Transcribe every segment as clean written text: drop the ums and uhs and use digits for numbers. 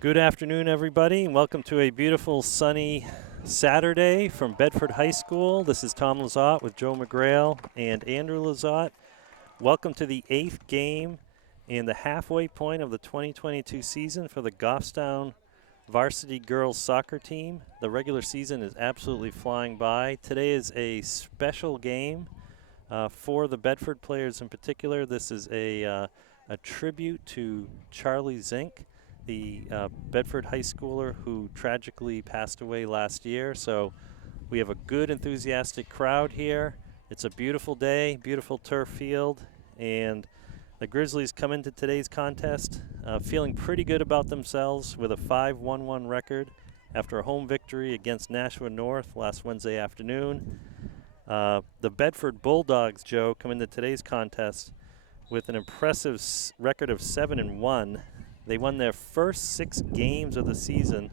Good afternoon, everybody, and welcome to a beautiful sunny Saturday from Bedford High School. This is Tom Lizotte with Joe McGrail and Andrew Lizotte. Welcome to the 8th game and the halfway point of the 2022 season for the Goffstown varsity girls soccer team. The regular season is absolutely flying by. Today is a special game for the Bedford players in particular. This is a tribute to Charlie Zink, the Bedford high schooler who tragically passed away last year. So we have a good, enthusiastic crowd here. It's a beautiful day, beautiful turf field, and the Grizzlies come into today's contest feeling pretty good about themselves with a 5-1-1 record after a home victory against Nashua North last Wednesday afternoon. The Bedford Bulldogs, Joe, come into today's contest with an impressive record of 7-1. They won their first 6 games of the season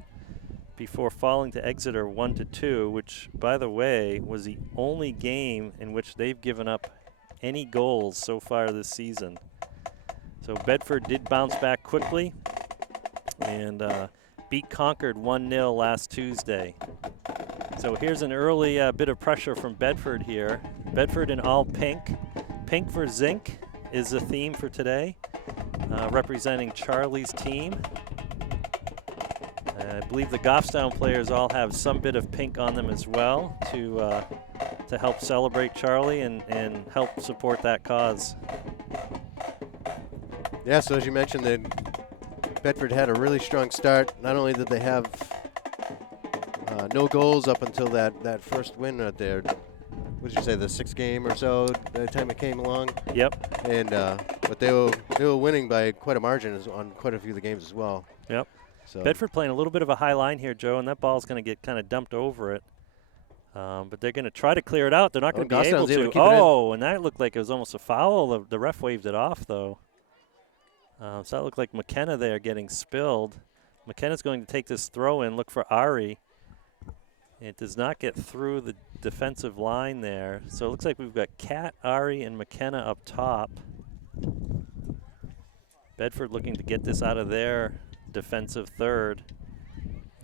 before falling to Exeter 1-2, which, by the way, was the only game in which they've given up any goals so far this season. So Bedford did bounce back quickly and beat Concord 1-0 last Tuesday. So here's an early bit of pressure from Bedford here. Bedford in all pink. Pink for Zinc is the theme for today. Representing Charlie's team. I believe the Goffstown players all have some bit of pink on them as well to help celebrate Charlie and help support that cause. Yeah, so as you mentioned, Bedford had a really strong start. Not only did they have no goals up until that first win right there. What did you say, the 6th game or so by the time it came along? Yep. And but they were winning by quite a margin on quite a few of the games as well. Yep. So Bedford playing a little bit of a high line here, Joe, and that ball's going to get kind of dumped over it. But they're going to try to clear it out. They're not going to be able to. Oh, and that looked like it was almost a foul. The ref waved it off, though. So that looked like McKenna there getting spilled. McKenna's going to take this throw in, look for Ari. It does not get through the defensive line there. So it looks like we've got Kat, Ari, and McKenna up top. Bedford looking to get this out of their defensive third.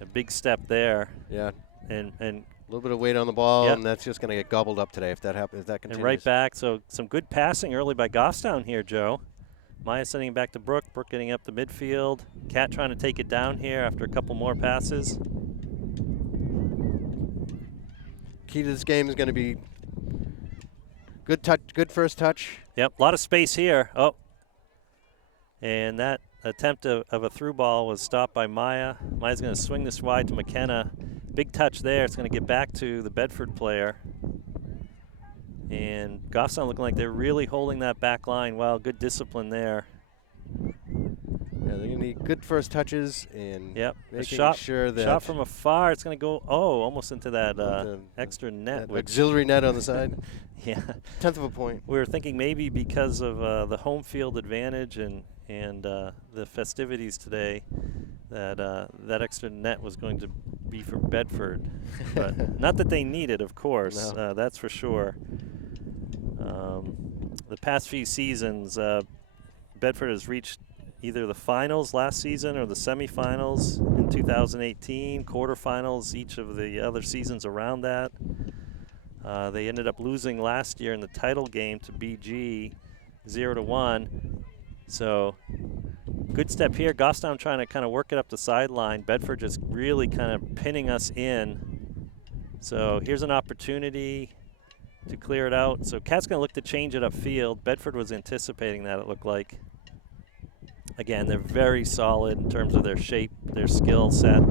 A big step there. Yeah. And a little bit of weight on the ball, yep. And that's just going to get gobbled up today if that happens. If that continues. And right back. So some good passing early by Goffstown here, Joe. Maya sending it back to Brooke. Brooke getting up the midfield. Kat trying to take it down here after a couple more passes. Key to this game is going to be good touch, good first touch. Yep, a lot of space here. Oh, and that attempt of a through ball was stopped by Maya. Maya's going to swing this wide to McKenna. Big touch there. It's going to get back to the Bedford player. And Goffstown looking like they're really holding that back line. Wow, good discipline there. Yeah, they're going to need good first touches and making sure that shot from afar. It's going to go almost into that extra net, that auxiliary net on the side. Yeah, 1/10 of a point. We were thinking maybe because of the home field advantage and the festivities today that that extra net was going to be for Bedford, but not that they need it, of course. No. That's for sure. The past few seasons, Bedford has reached either the finals last season or the semifinals in 2018, quarterfinals each of the other seasons around that. They ended up losing last year in the title game to BG 0-1. So good step here. Goffstown trying to kind of work it up the sideline. Bedford just really kind of pinning us in. So here's an opportunity to clear it out. So Kat's going to look to change it upfield. Bedford was anticipating that, it looked like. Again, they're very solid in terms of their shape, their skill set.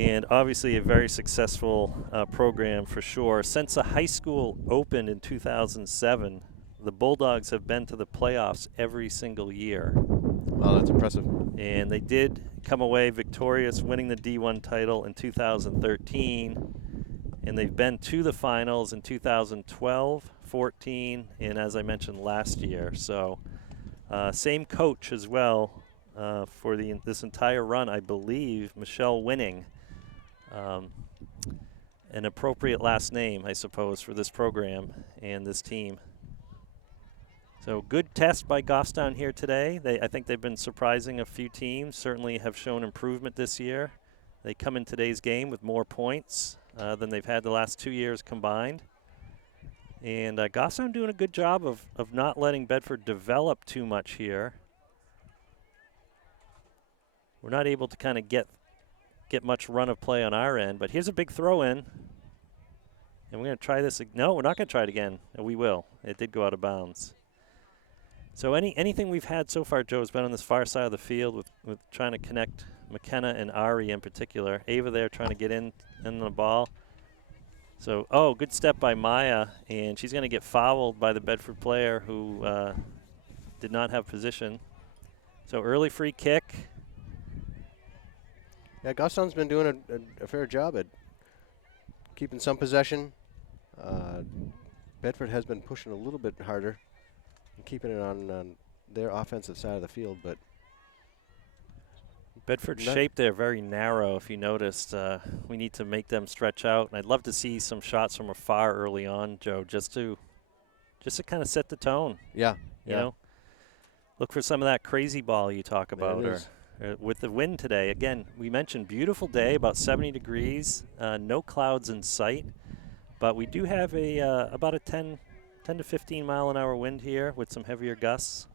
And obviously a very successful program for sure. Since the high school opened in 2007, the Bulldogs have been to the playoffs every single year. Wow, that's impressive. And they did come away victorious, winning the D1 title in 2013. And they've been to the finals in 2012, 14, and as I mentioned last year. So same coach as well for this entire run, I believe, Michelle Winning. An appropriate last name, I suppose, for this program and this team. So good test by Goffstown here today. I think they've been surprising a few teams, certainly have shown improvement this year. They come in today's game with more points than they've had the last 2 years combined. And Goffstown doing a good job of not letting Bedford develop too much here. We're not able to kind of get much run of play on our end, but here's a big throw in. And we're going to try this. No, we're not going to try it again. We will. It did go out of bounds. So anything we've had so far, Joe, has been on this far side of the field with trying to connect McKenna and Ari in particular. Ava there trying to get in the ball. So, good step by Maya, and she's going to get fouled by the Bedford player who did not have position. So early free kick. Yeah, Goffstown's been doing a fair job at keeping some possession. Bedford has been pushing a little bit harder and keeping it on their offensive side of the field, but Bedford's shape there very narrow, if you noticed. We need to make them stretch out, and I'd love to see some shots from afar early on, Joe, just to kind of set the tone. Yeah. You know, look for some of that crazy ball you talk about. Or with the wind today, again, we mentioned beautiful day, about 70 degrees, no clouds in sight, but we do have about a 10 to 15 mile an hour wind here with some heavier gusts.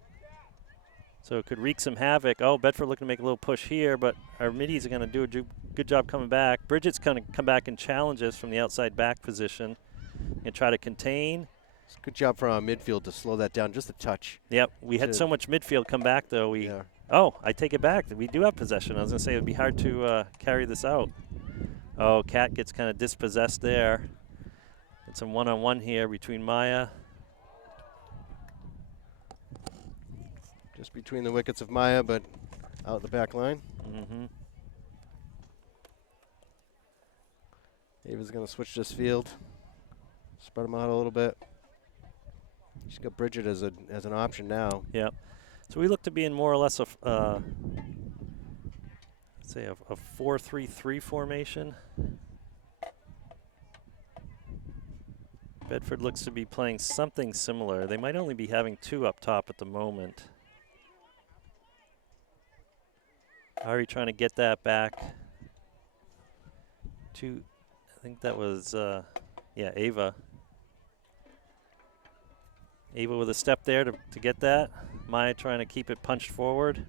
So it could wreak some havoc. Bedford looking to make a little push here, but our middies are going to do a good job coming back. Bridget's going to come back and challenge us from the outside back position and try to contain. It's a good job from our midfield to slow that down just a touch. Yep, we had so much midfield come back, though. I take it back. We do have possession. I was going to say it would be hard to carry this out. Kat gets kind of dispossessed there. And some one-on-one here between Maya. Just between the wickets of Maya, but out the back line. Mm-hmm. Ava's going to switch this field, spread them out a little bit. She's got Bridget as an option now. Yep. So we look to be in more or less a 4-3-3 formation. Bedford looks to be playing something similar. They might only be having two up top at the moment. Ari trying to get that back to, I think that was, Ava. Ava with a step there to get that. Maya trying to keep it punched forward.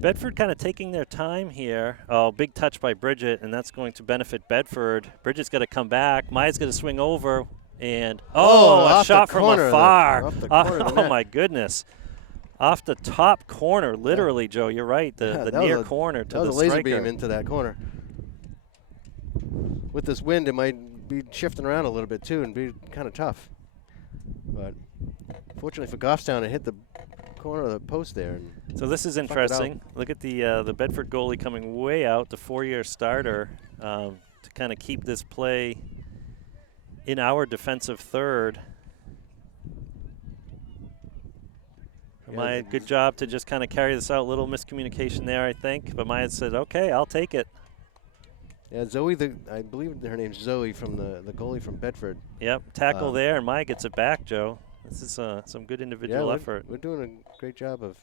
Bedford kind of taking their time here. Big touch by Bridget, and that's going to benefit Bedford. Bridget's got to come back. Maya's going to swing over, and a shot from afar. Oh, my goodness. Off the top corner, literally, Joe, you're right. The near corner to the striker. That was a laser beam into that corner. With this wind, it might be shifting around a little bit, too, and be kind of tough. But fortunately for Goffstown, it hit the corner of the post there. And so this is interesting. Look at the Bedford goalie coming way out, the 4-year starter, to kind of keep this play in our defensive third. Maya, good job to just kind of carry this out. A little miscommunication there, I think. But Maya said, okay, I'll take it. Yeah, Zoe, I believe her name's Zoe from the goalie from Bedford. Yep, tackle there, and Maya gets it back, Joe. This is some good individual effort. We're doing a great job of.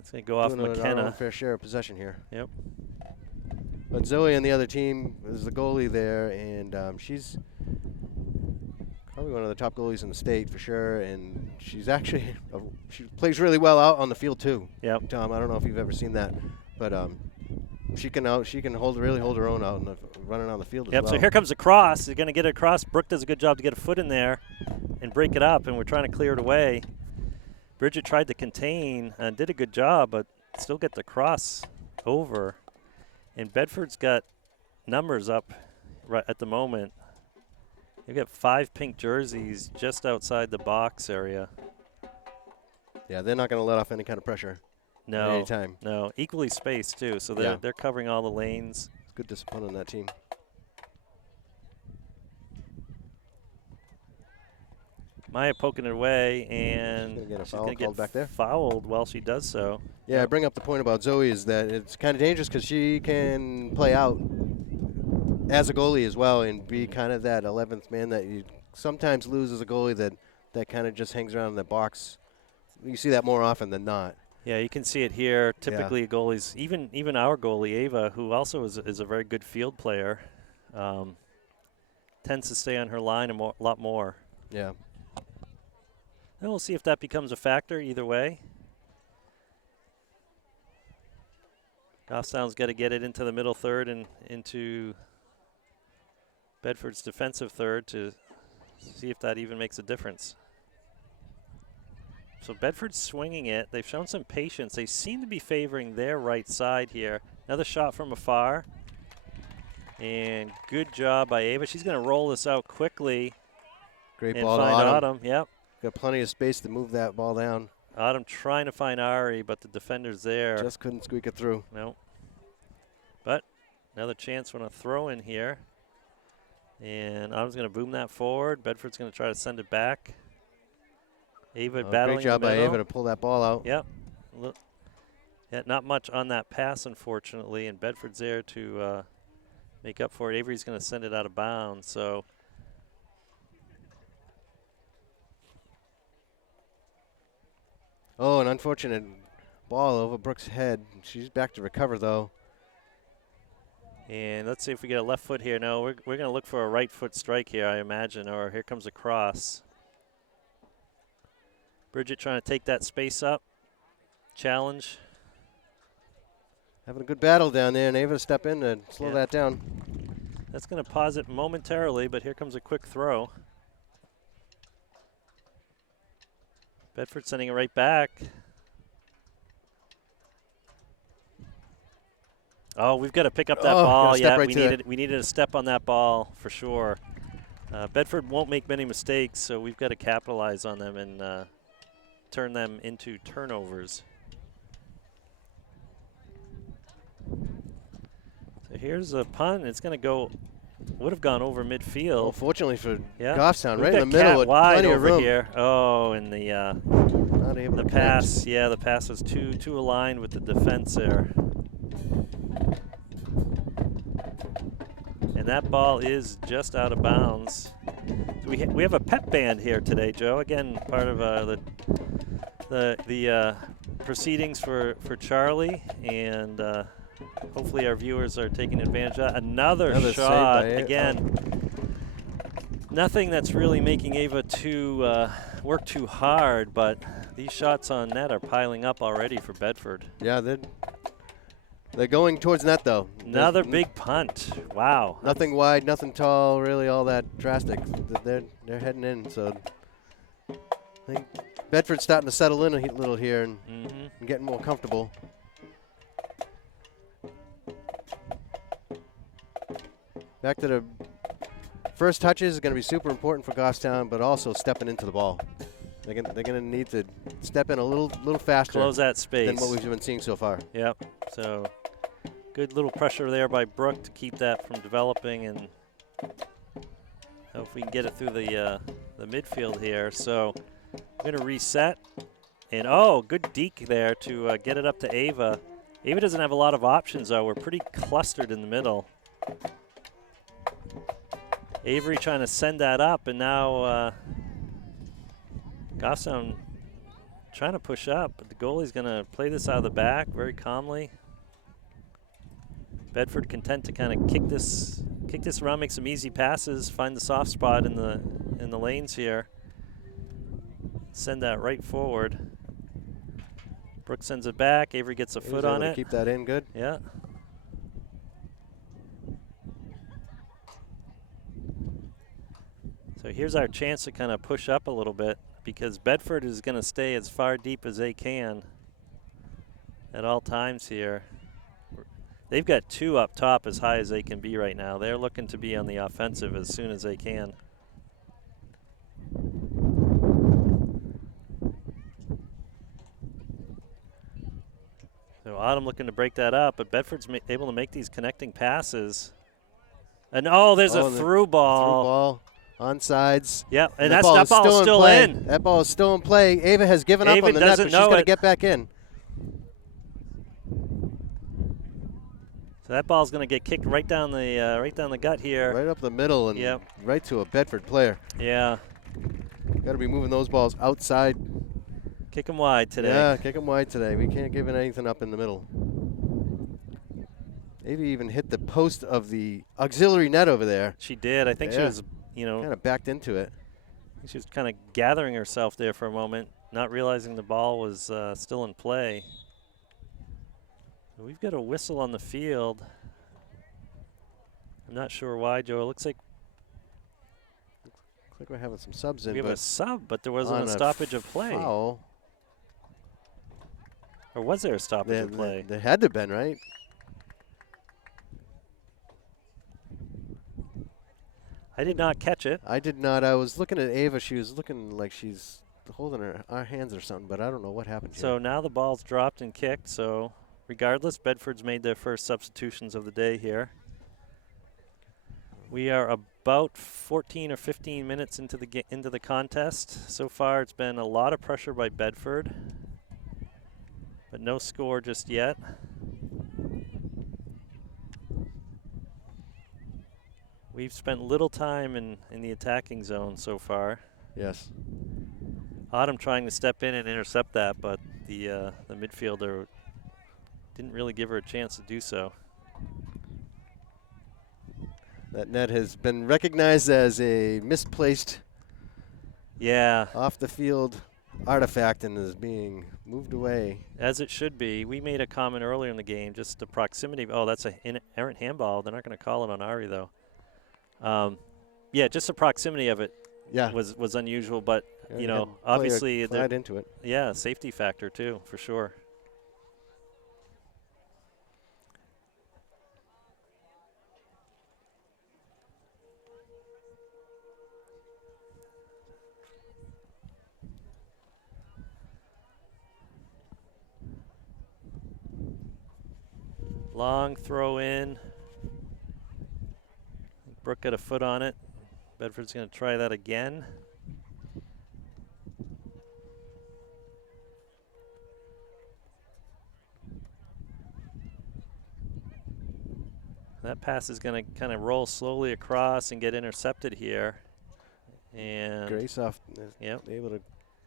It's going to go off McKenna. Our own fair share of possession here. Yep. But Zoe and the other team is the goalie there, and she's probably one of the top goalies in the state for sure. And she's actually she plays really well out on the field too. Yep. Tom, I don't know if you've ever seen that, but she can really hold her own out and running on the field as well. So here comes the cross. They're going to get it across. Brooke does a good job to get a foot in there and break it up, and we're trying to clear it away. Bridget tried to contain and did a good job, but still get the cross over. And Bedford's got numbers up right at the moment. They've got 5 pink jerseys just outside the box area. Yeah, they're not going to let off any kind of pressure. No, any time. no, equally spaced too. So they're covering all the lanes. It's good discipline on that team. Maya poking it away, and she's going to get back there. Fouled while she does so. Yeah, I bring up the point about Zoe is that it's kind of dangerous because she can play out as a goalie as well and be kind of that 11th man that you sometimes lose as a goalie that kind of just hangs around in the box. You see that more often than not. Yeah, you can see it here. Typically, goalies, even our goalie Ava, who also is a very good field player, tends to stay on her line a lot more. Yeah. And we'll see if that becomes a factor either way. Goffstown's got to get it into the middle third and into Bedford's defensive third to see if that even makes a difference. So Bedford's swinging it. They've shown some patience. They seem to be favoring their right side here. Another shot from afar. And good job by Ava. She's going to roll this out quickly. Great and ball to find Autumn. Yep. Got plenty of space to move that ball down. Autumn trying to find Ari, but the defender's there. Just couldn't squeak it through. No. But another chance on a throw in here. And Autumn's going to boom that forward. Bedford's going to try to send it back. Ava battling. Great job in the by middle. Ava to pull that ball out. Yep. Yeah, not much on that pass, unfortunately, and Bedford's there to make up for it. Avery's going to send it out of bounds. So. Oh, an unfortunate ball over Brooks' head. She's back to recover, though. And let's see if we get a left foot here. No, we're going to look for a right foot strike here, I imagine, or here comes a cross. Bridget trying to take that space up. Challenge. Having a good battle down there, and Ava to step in and slow that down. That's going to pause it momentarily, but here comes a quick throw. Bedford sending it right back. Oh, we've got to pick up that ball. Yeah, right we needed a step on that ball for sure. Bedford won't make many mistakes, so we've got to capitalize on them and turn them into turnovers. So here's a punt. It's going to go, would have gone over midfield. Well, fortunately for Goffstown, right in the Cat middle with wide plenty of over room. here. Oh, and the pass, the pass was too aligned with the defense there. And that ball is just out of bounds. So we have a pep band here today, Joe. Again, part of the proceedings for Charlie, and hopefully our viewers are taking advantage of that. Another shot again. Nothing that's really making Ava work too hard, but these shots on net are piling up already for Bedford. Yeah, they're going towards net, though. Another big punt. Wow. Nothing wide, nothing tall, really all that drastic. They're heading in, so I think Bedford's starting to settle in a little here and getting more comfortable. Back to the first touches is going to be super important for Goffstown, but also stepping into the ball. They're going to need to step in a little faster. Close that space than what we've been seeing so far. Yep. So good little pressure there by Brooke to keep that from developing, and hope we can get it through the midfield here. So we're going to reset, and good deke there to get it up to Ava. Ava doesn't have a lot of options, though. We're pretty clustered in the middle. Avery trying to send that up, and now Goffstown trying to push up, but the goalie's going to play this out of the back very calmly. Bedford content to kind of kick this around, make some easy passes, find the soft spot in the lanes here. Send that right forward. Brooks sends it back. Avery gets a foot on it. Keep that in good. Yeah. So here's our chance to kind of push up a little bit, because Bedford is going to stay as far deep as they can at all times here. They've got 2 up top as high as they can be right now. They're looking to be on the offensive as soon as they can. So Autumn looking to break that up, but Bedford's able to make these connecting passes. And there's a through ball. Through ball. Onsides. Yep, and that ball is still in. That ball is still in play. Ava has given up on the net, but she's going to get back in. So that ball's going to get kicked right down the gut here. Right up the middle and right to a Bedford player. Yeah. Got to be moving those balls outside. Kick them wide today. Yeah, kick them wide today. We can't give it anything up in the middle. Ava even hit the post of the auxiliary net over there. She did. I think she was, kind of backed into it. She was kind of gathering herself there for a moment, not realizing the ball was still in play. We've got a whistle on the field. I'm not sure why, Joe. It looks like we're having some subs in. We have a sub, but there wasn't a stoppage of play. Foul. Or was there a stoppage of play? There had to have been, right? I did not catch it. I did not. I was looking at Ava. She was looking like she's holding our hands or something, but I don't know what happened So here. now the ball's dropped and kicked. So regardless, Bedford's made their first substitutions of the day here. We are about 14 or 15 minutes into the contest. So far, it's been a lot of pressure by Bedford, but no score just yet. We've spent little time in the attacking zone so far. Yes. Autumn trying to step in and intercept that, but the midfielder didn't really give her a chance to do so. That net has been recognized as a misplaced off the field artifact and is being moved away. As it should be. We made a comment earlier in the game, just the proximity. Oh, that's an errant handball. They're not going to call it on Ari, though. Just the proximity of it was unusual, but, obviously. They're into it. Yeah, safety factor, too, for sure. Long throw in. Brooke got a foot on it. Bedford's going to try that again. That pass is going to kind of roll slowly across and get intercepted here. And Grace able to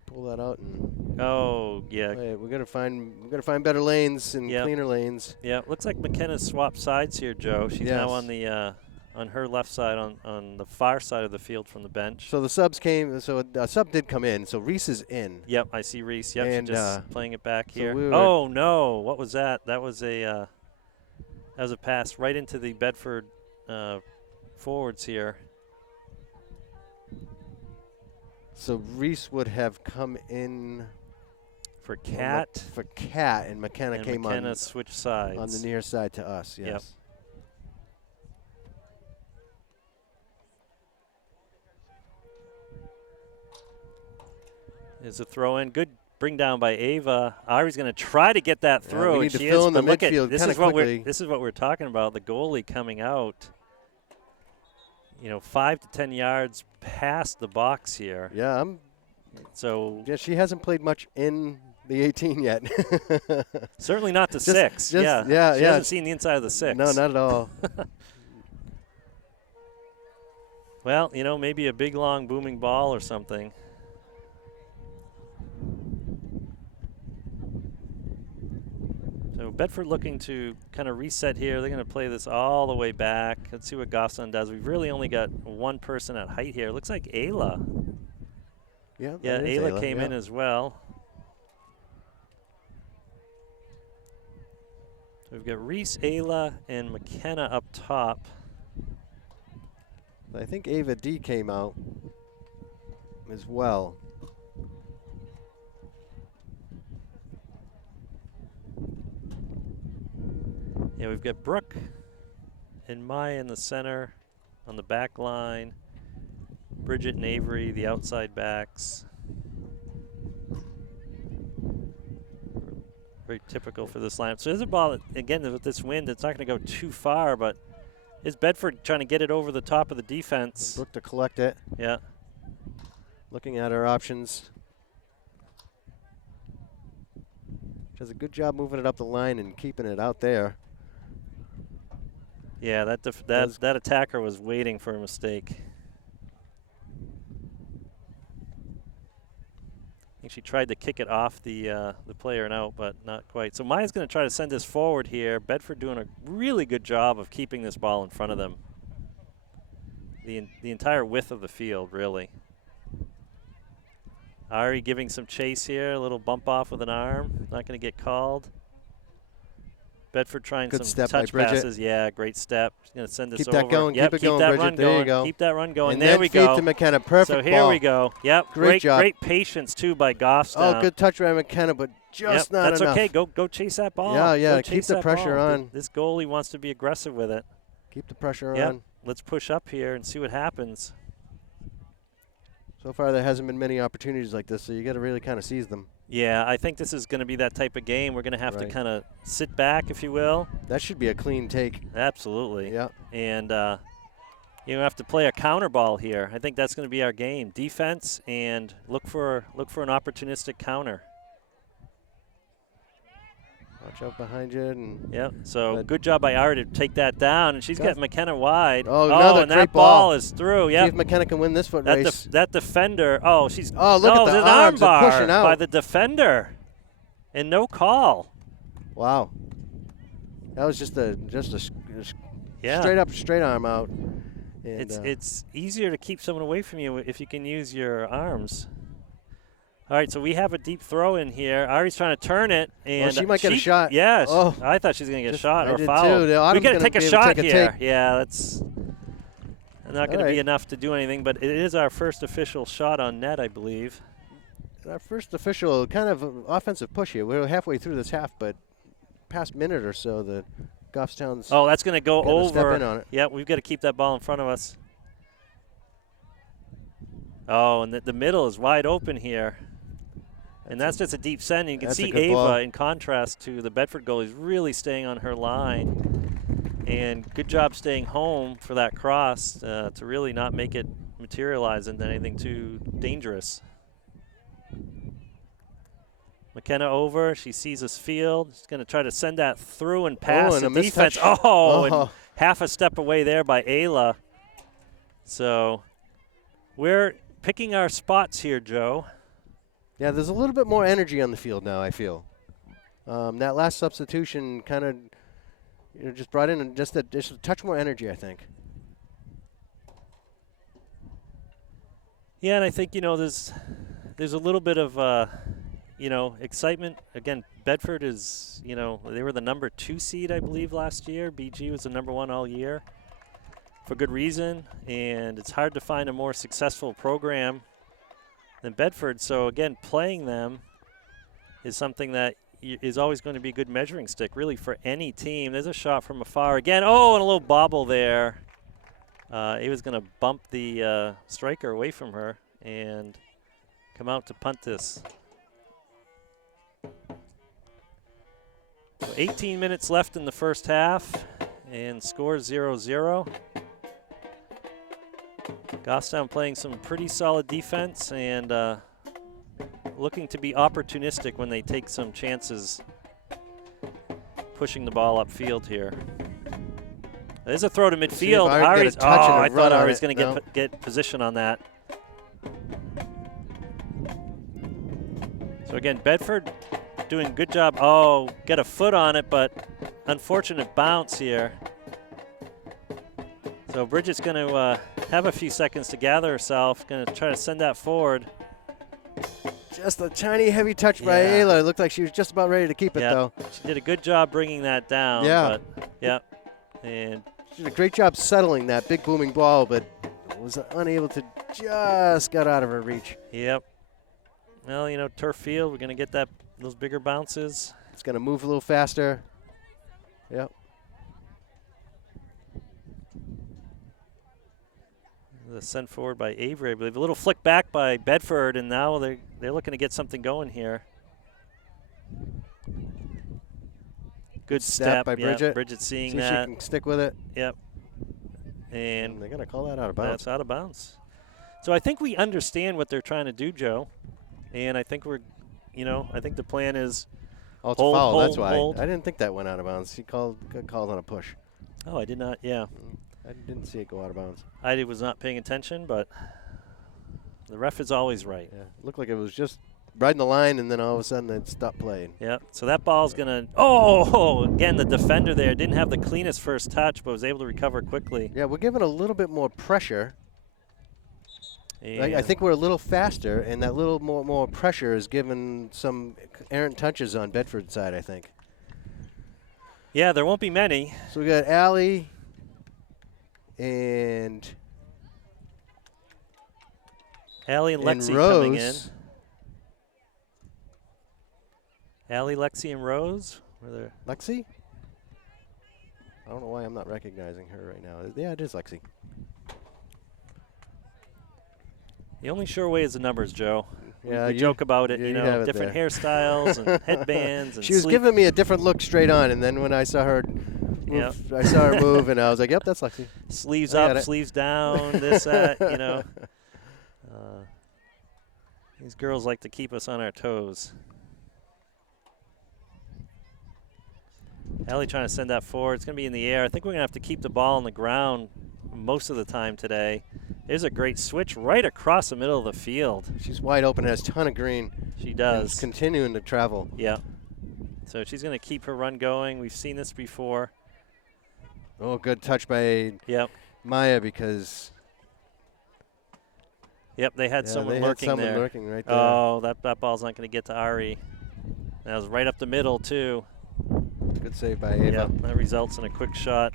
pull that out and we got to find better lanes and cleaner lanes. Yeah, looks like McKenna's swapped sides here, Joe. She's now on the on her left side on the far side of the field from the bench. So the subs came. So a sub did come in. So Reese is in. Yep, I see Reese. Yep, and she's just playing it back so here. we Oh no, what was that? That was a pass right into the Bedford forwards here. So Reese would have come in for Cat. And McKenna came on. McKenna switched sides. On the near side to us, yes. Yep. There's a throw in. Good bring down by Ava. Ari's going to try to get that through. We need to fill in the midfield this is quickly. This is what we're talking about. The goalie coming out, 5 to 10 yards past the box here. Yeah, she hasn't played much in the 18 yet. Certainly not the 6. She hasn't seen the inside of the 6. No, not at all. Well, maybe a big, long, booming ball or something. So Bedford looking to kind of reset here. They're going to play this all the way back. Let's see what Goffson does. We've really only got one person at height here. Looks like Ayla. Yeah, Ayla came in as well. So we've got Reese, Ayla, and McKenna up top. I think Ava D came out as well. Yeah, we've got Brooke and Maya in the center on the back line. Bridget and Avery, the outside backs. Very typical for this lineup. So there's a ball, that, again, with this wind, it's not going to go too far, but is Bedford trying to get it over the top of the defense? Brooke to collect it. Yeah. Looking at her options. Does a good job moving it up the line and keeping it out there. Yeah, that attacker was waiting for a mistake. I think she tried to kick it off the player and out, but not quite. So Maya's going to try to send this forward here. Bedford doing a really good job of keeping this ball in front of them. The entire width of the field, really. Ari giving some chase here, a little bump off with an arm. Not going to get called. Bedford trying good some step touch by Bridget. passes. Yeah, great step. She's going to send this keep over. That going, yep, keep it going, that Bridget. run there going. you go. Keep that run going. And there then we feed go. to McKenna. Perfect So here ball. we go. Yep, Great job. Great patience, too, by Goffstown. Oh, good touch by McKenna, but just not that's enough. okay. Go chase that ball. Yeah, Go keep chase the that pressure ball. on. This goalie wants to be aggressive with it. Keep the pressure Yep. on. Let's push up here and see what happens. So far, there hasn't been many opportunities like this, so you got to really kind of seize them. Yeah, I think this is going to be that type of game. We're going to have to Right. kind of sit back, if you will. That should be a clean take. Absolutely. Yeah. And you have to play a counter ball here. I think that's going to be our game. Defense and look for an opportunistic counter. Watch out behind you. And Yep. So good job by Ari to take that down, and she's got McKenna wide. Oh, another and great that ball is through. See Yep. if McKenna can win this foot race. That defender. Oh, she's. Oh, look at the an arms arm are pushing bar out. by the defender, and no call. Wow. That was just a Yeah. straight arm out. And, It's easier to keep someone away from you if you can use your arms. All right, so we have a deep throw in here. Ari's trying to turn it, and she might get a shot. Yes, Oh. I thought she was going to get a shot I or did foul. too. The We Autumn's got to gonna take a be able to shot take a here. take. Yeah, that's not going to be right. enough to do anything, but it is our first official shot on net, I believe. our first official kind of offensive push here. We're halfway through this half, but past minute or so, the Goffstown's Oh, that's going to go gonna step over. in on it. Yeah, we've got to keep that ball in front of us. Oh, and the middle is wide open here. And that's just a deep send. You can That's a see good ball. Ava, in contrast to the Bedford goalies, really staying on her line. And good job staying home for that cross to really not make it materialize into anything too dangerous. McKenna over. She sees us field. She's going to try to send that through and pass and the a defense. mistouch. And half a step away there by Ayla. So we're picking our spots here, Joe. Yeah, there's a little bit more energy on the field now, I feel. That last substitution kind of just brought in just a touch more energy, I think. Yeah, and I think, there's a little bit of, excitement. Again, Bedford is, they were the number 2 seed, I believe, last year. BG was the number 1 all year for good reason, and it's hard to find a more successful program than Bedford. So, again, playing them is something that is always going to be a good measuring stick, really, for any team. There's a shot from afar again. Oh, and a little bobble there. He was going to bump the striker away from her and come out to punt this. So 18 minutes left in the first half, and score 0-0. Goffstown playing some pretty solid defense and looking to be opportunistic when they take some chances pushing the ball upfield here. There's a throw to midfield. I thought Ari was going to get position on that. So again, Bedford doing a good job. Oh, get a foot on it, but unfortunate bounce here. So Bridget's going to have a few seconds to gather herself. Going to try to send that forward. Just a tiny heavy touch by Ayla. It looked like she was just about ready to keep it, though. She did a good job bringing that down. Yeah. But, and she did a great job settling that big booming ball, but was unable to just got out of her reach. Yep. Well, turf field, we're going to get those bigger bounces. It's going to move a little faster. Yep. The send forward by Avery, I believe. A little flick back by Bedford, and now they're looking to get something going here. Good step by Bridget. Bridget seeing See that. if she can stick with it. Yep. And they're going to call that out of bounds. That's out of bounds. So I think we understand what they're trying to do, Joe. And I think I think the plan is oh, it's a foul. That's why. hold. I didn't think that went out of bounds. He got called on a push. Oh, I did not. Yeah. I didn't see it go out of bounds. I was not paying attention, but the ref is always right. Yeah. Looked like it was just riding the line, and then all of a sudden it stopped playing. Yeah. So that ball's going to – oh, again, the defender there didn't have the cleanest first touch, but was able to recover quickly. Yeah, we're giving a little bit more pressure. I think we're a little faster, and that little more pressure is giving some errant touches on Bedford's side, I think. Yeah, there won't be many. So we got Allie and Lexi Rose coming in. Allie, Lexi, and Rose. Lexi? I don't know why I'm not recognizing her right now. Yeah, it is Lexi. The only sure way is the numbers, Joe. Yeah, we joke about it, it different there. hairstyles and headbands. And she was giving me a different look straight on, and then when I saw her move, and I was like, "Yep, that's Lexi." Sleeves up, sleeves down, this, that, These girls like to keep us on our toes. Allie trying to send that forward. It's going to be in the air. I think we're going to have to keep the ball on the ground most of the time today. There's a great switch right across the middle of the field. She's wide open, has a ton of green. She does. And continuing to travel. Yeah. So she's going to keep her run going. We've seen this before. Oh, good touch by Maya because. Yep, they had someone lurking there. Lurking right there. Oh, that ball's not going to get to Ari. That was right up the middle, too. Good save by Ava. Yep, that results in a quick shot.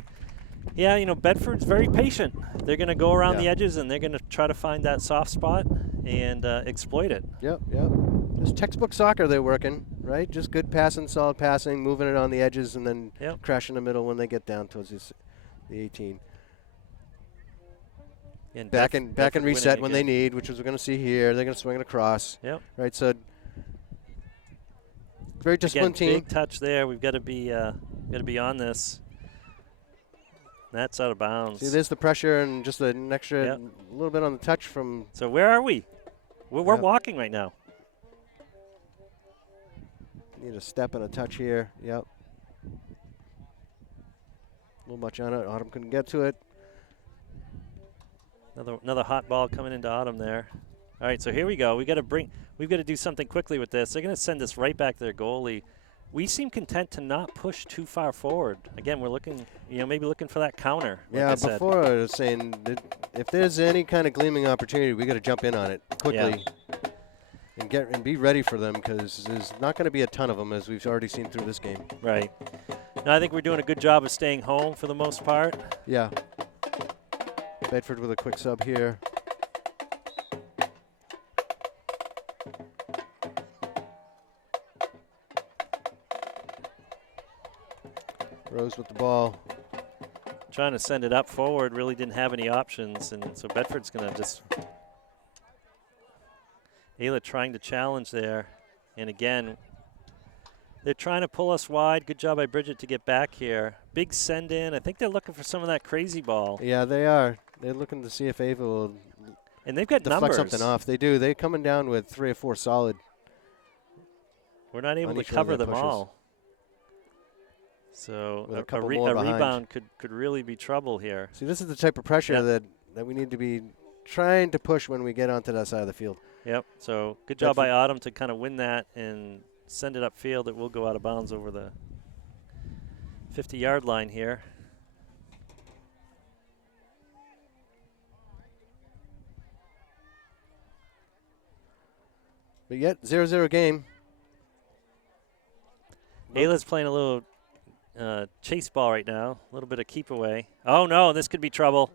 Yeah, Bedford's very patient. They're going to go around the edges, and they're going to try to find that soft spot and exploit it. Yep. Just textbook soccer they're working, right? Just good passing, solid passing, moving it on the edges, and then crash in the middle when they get down towards the 18. And back and reset when they need, which is we're going to see here. They're going to swing it across. Yep. Right, so very disciplined team. Big touch there. We've got to be on this. That's out of bounds. See, there's the pressure and just an extra little bit on the touch from. So where are we? We're walking right now. Need a step and a touch here. Yep. A little much on it. Autumn couldn't get to it. Another hot ball coming into Autumn there. All right, so here we go. We've got to do something quickly with this. They're going to send this right back to their goalie. We seem content to not push too far forward. Again, we're looking, maybe looking for that counter. Like before I was saying that if there's any kind of gleaming opportunity, we got to jump in on it quickly and be ready for them because there's not going to be a ton of them as we've already seen through this game. Right. Now I think we're doing a good job of staying home for the most part. Yeah. Bedford with a quick sub here. Rose with the ball. Trying to send it up forward, really didn't have any options, and so Bedford's going to just. Ayla trying to challenge there, and again, they're trying to pull us wide. Good job by Bridget to get back here. Big send in. I think they're looking for some of that crazy ball. Yeah, they are. They're looking to see if Ava will. And they've got deflect numbers. Something off. They do. They're coming down with 3 or 4 solid. We're not able to cover them all. So a rebound could really be trouble here. See, this is the type of pressure that we need to be trying to push when we get onto that side of the field. Yep. So good job by Autumn to kind of win that and send it upfield. It will go out of bounds over the 50-yard line here. But yet, 0-0 game. Ayla's playing a little chase ball right now. A little bit of keep away. Oh, no, this could be trouble.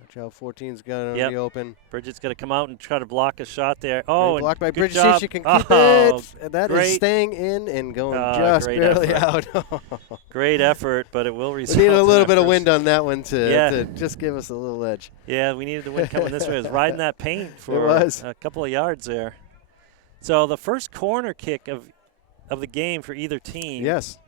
Watch out, 14's got it on the open. Bridget's got to come out and try to block a shot there. Oh, blocked by Bridget. See if she can keep it. And that is staying in and going just barely out. Great effort, but it will result. We need a in little our bit of first- wind on that one Yeah. to just give us a little edge. Yeah, we needed the wind coming this way. It was riding that paint for was. a couple of yards there. So the first corner kick of the game for either team. Yes.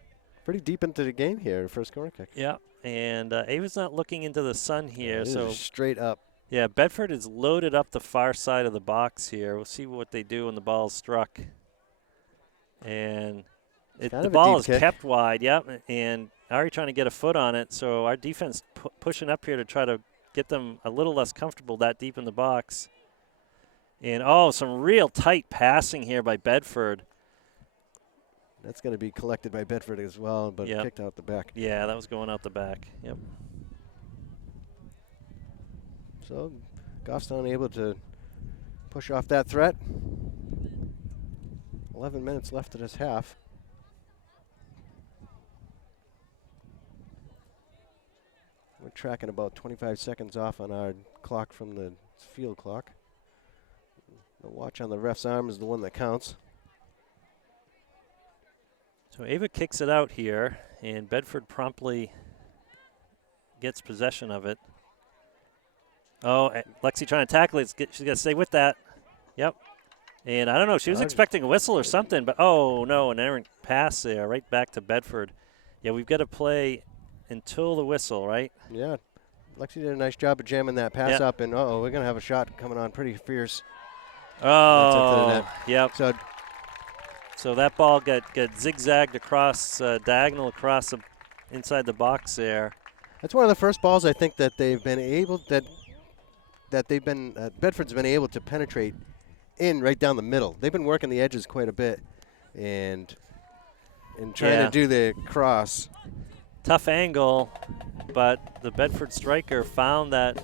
Pretty deep into the game here, first corner kick. Yeah, and Ava's not looking into the sun here, It is so straight up. yeah, Bedford is loaded up the far side of the box here. We'll see what they do when the ball is struck. And Kind the of a ball deep is kick. kept wide, yep, and Ari trying to get a foot on it, so our defense pushing up here to try to get them a little less comfortable that deep in the box. And, some real tight passing here by Bedford. That's going to be collected by Bedford as well, but Yep. kicked out the back. Yeah, that was going out the back. Yep. So Goffstown able to push off that threat. 11 minutes left of this half. We're tracking about 25 seconds off on our clock from the field clock. The watch on the ref's arm is the one that counts. So Ava kicks it out here, and Bedford promptly gets possession of it. Lexi trying to tackle it. She's got to stay with that. Yep. And I don't know, she was expecting a whistle or something, but no, an errant pass there, right back to Bedford. Yeah, we've got to play until the whistle, right? Yeah, Lexi did a nice job of jamming that pass up, and we're going to have a shot coming on pretty fierce. That's up to the net. Yep. So that ball got zigzagged across, diagonal across inside the box there. That's one of the first balls I think that they've been able Bedford's been able to penetrate in right down the middle. They've been working the edges quite a bit, and trying to do the cross. Tough angle, but the Bedford striker found that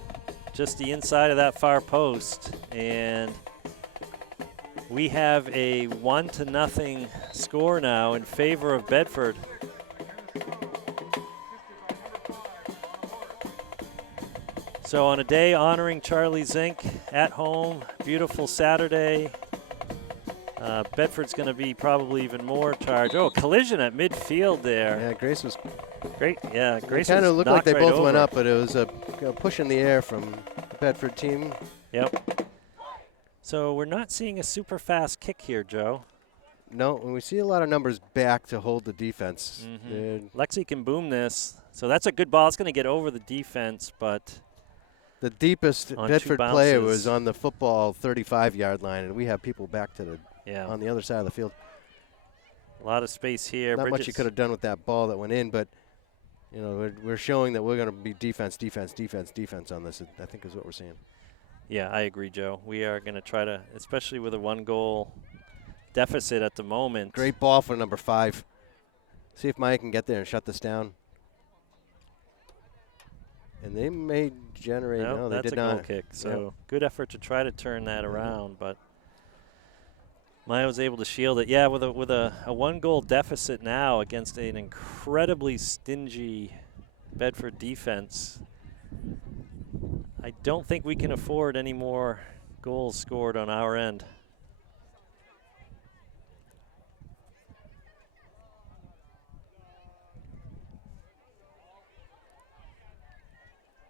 just the inside of that far post, and we have a 1-0 score now in favor of Bedford. So on a day honoring Charlie Zink at home, beautiful Saturday. Bedford's going to be probably even more charged. Oh, collision at midfield there. Yeah, Grace was great. Yeah, Grace kind of looked like knocked they right both over. went up, but it was a push in the air from the Bedford team. Yep. So we're not seeing a super fast kick here, Joe. No, and we see a lot of numbers back to hold the defense. Lexi can boom this. So that's a good ball. It's going to get over the defense, but the deepest on Bedford two player bounces. was on the football 35-yard line, and we have people back to on the other side of the field. A lot of space here. Not much you could have done with that ball that went in, but we're showing that we're going to be defense on this. I think is what we're seeing. Yeah, I agree, Joe. We are going to try to, especially with a 1-goal deficit at the moment. Great ball for number 5. See if Maya can get there and shut this down. And they may generate. No, they that's did a not. goal kick. So good effort to try to turn that around, but Maya was able to shield it. Yeah, with a 1-goal deficit now against an incredibly stingy Bedford defense, I don't think we can afford any more goals scored on our end.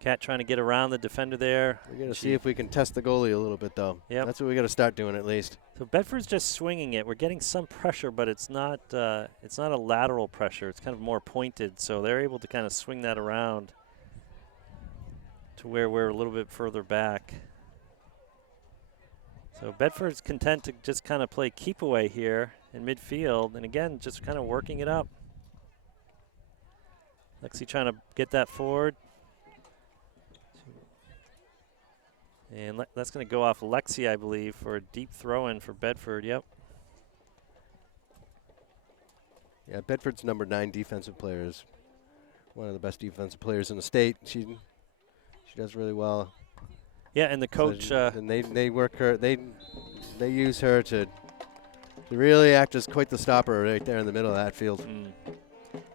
Cat trying to get around the defender there. We're going to see if we can test the goalie a little bit, though. Yep. That's what we got to start doing at least. So Bedford's just swinging it. We're getting some pressure, but it's not a lateral pressure. It's kind of more pointed, so they're able to kind of swing that around to where we're a little bit further back. So Bedford's content to just kind of play keep away here in midfield, and again, just kind of working it up. Lexi trying to get that forward. And that's going to go off Lexi, I believe, for a deep throw-in for Bedford. Yep. Yeah, Bedford's number 9 defensive player is one of the best defensive players in the state. She does really well. Yeah, and the coach. And they work her. They use her to really act as quite the stopper right there in the middle of that field.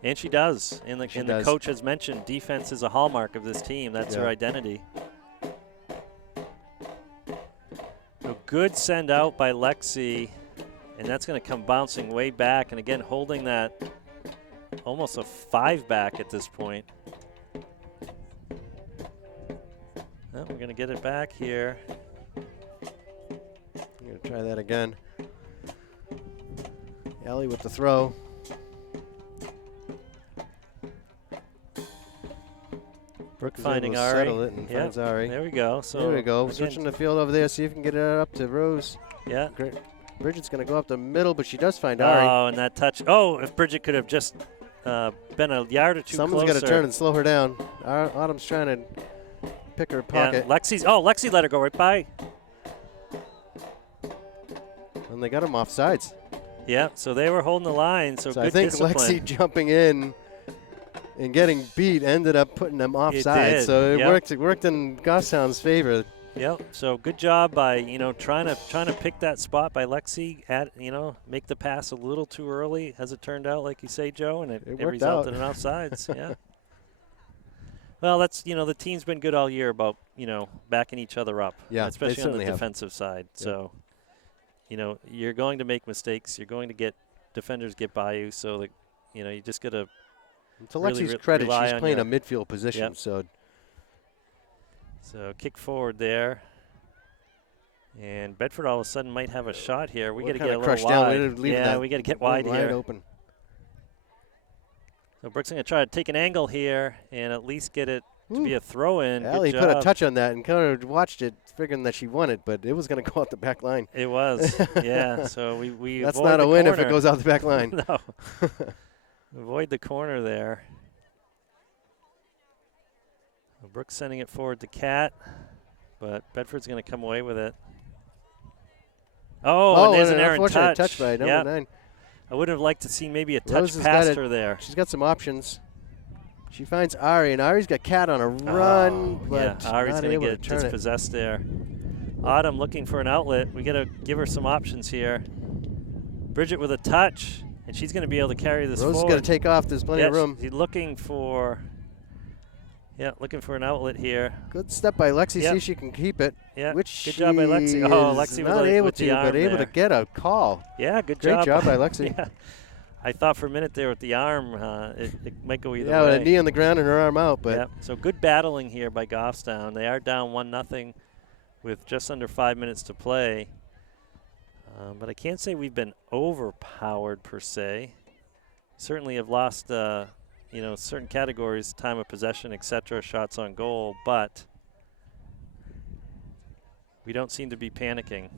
And she does. And the coach has mentioned defense is a hallmark of this team. That's her identity. So good send out by Lexi, and that's going to come bouncing way back. And again, holding that almost a 5-back at this point. Oh, we're going to get it back here. I'm going to try that again. Ellie with the throw. Brooke Is finding able to Ari. settle it and finds Ari. There we go. So There we go. again, Switching the field over there. See if we can get it up to Rose. Yeah. Great. Bridget's going to go up the middle, but she does find Ari. Oh, and that touch. Oh, if Bridget could have just been a yard or two Someone's closer. got to turn and slow her down. Autumn's trying to pick her pocket. Yeah, Lexi let her go right by. And they got him off sides. Yeah, so they were holding the line, so good I think discipline. Lexi jumping in and getting beat ended up putting them off It sides. did, So it yep. worked in Goffstown's favor. Yep. So good job by trying to pick that spot by Lexi. Make the pass a little too early, as it turned out, like you say, Joe, and it worked resulted out. in offsides. Yeah. Well, that's the team's been good all year about backing each other up. Yeah, they especially on the certainly have. defensive side. Yep. So you're going to make mistakes. You're going to get defenders get by you. So that you just got to. To really Lexi's credit, rely she's on playing your- a midfield position. Yep. So kick forward there. And Bedford all of a sudden might have a shot here. We We're got to kinda get a crushed little down. wide. We're leaving Yeah, that we got to get wide wide here. open. So Brooks going to try to take an angle here and at least get it to Ooh. be a throw-in. Allie Good put a job. touch on that and kind of watched it, figuring that she won it, but it was going to go out the back line. It was, yeah. So we That's avoid not the a win if corner. it goes out the back line. No. Avoid the corner there. So Brooks sending it forward to Cat, but Bedford's going to come away with it. Oh, and there's an errant unfortunate touch. touch by number Yep. 9. I would have liked to see maybe a touch Rose has past got it. her there. She's got some options. She finds Ari, and Ari's got Cat on a run, but yeah, Ari's not going able to to get turn it. dispossessed there. Autumn looking for an outlet. We got to give her some options here. Bridget with a touch, and she's going to be able to carry this Rose is forward. going to take off. There's plenty of room. She's looking for an outlet here. Good step by Lexi. Yep. See if she can keep it. Yeah, Which good job by Lexi. Oh, is Lexi not with able the to, arm but able there. to get a call. Yeah, good Great job. job by Lexi. Yeah. I thought for a minute there with the arm, it might go either Yeah, way. with a knee on the ground and her arm out, but Yeah, so good battling here by Goffstown. They are down 1-0 with just under 5 minutes to play. But I can't say we've been overpowered per se. Certainly have lost, certain categories, time of possession, etc., shots on goal, but we don't seem to be panicking.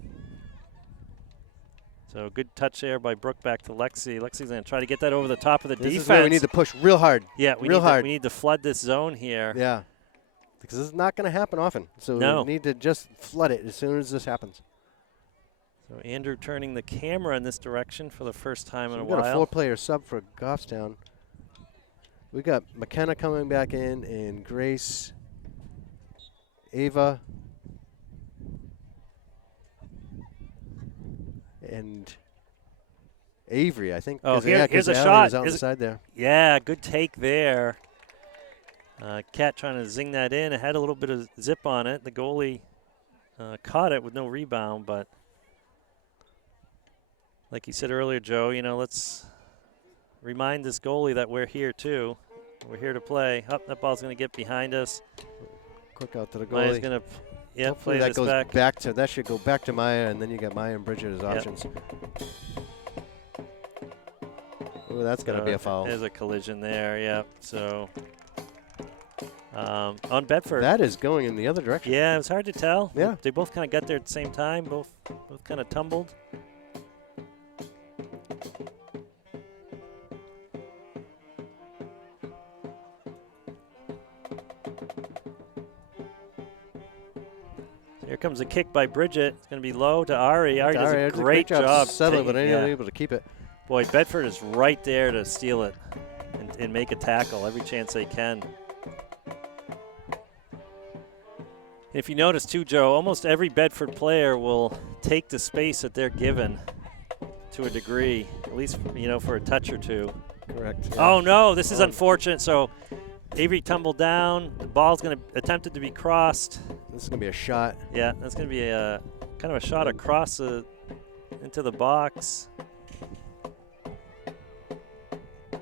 So good touch there by Brooke back to Lexi. Lexi's going to try to get that over the top of the defense. This is where we need to push real hard. Yeah, real hard. We need to flood this zone here. Yeah, because this is not going to happen often. So No. we need to just flood it as soon as this happens. So Andrew turning the camera in this direction for the first time in a We've got a while. 4-player sub for Goffstown. We got McKenna coming back in, and Grace, Ava, and Avery, I think. Oh, 'cause, here's a 'cause Allie shot. was out on the side there. Yeah, good take there. Cat trying to zing that in. It had a little bit of zip on it. The goalie caught it with no rebound, but like you said earlier, Joe, let's remind this goalie that we're here too. We're here to play. Up, that ball's going to get behind us. Quick out to the Maya's goalie. going to, Hopefully play that this goes back. to that should go back to Maya, and then you got Maya and Bridget as options. Ooh, that's going to be a foul. There's a collision there, yeah. So on Bedford. That is going in the other direction. Yeah, it was hard to tell. Yeah. They both kind of got there at the same time. Both kind of tumbled. Here comes a kick by Bridget. It's going to be low to Ari. Ari does a great job. settling, but taking- ain't able to keep it. Boy, Bedford is right there to steal it and make a tackle every chance they can. If you notice too, Joe, almost every Bedford player will take the space that they're given to a degree, at least, for a touch or two. Correct. Yeah. Oh, no, this is unfortunate. So Avery tumbled down. The ball's going to attempted to be crossed. This is going to be a shot. Yeah, that's going to be a kind of a shot across into the box.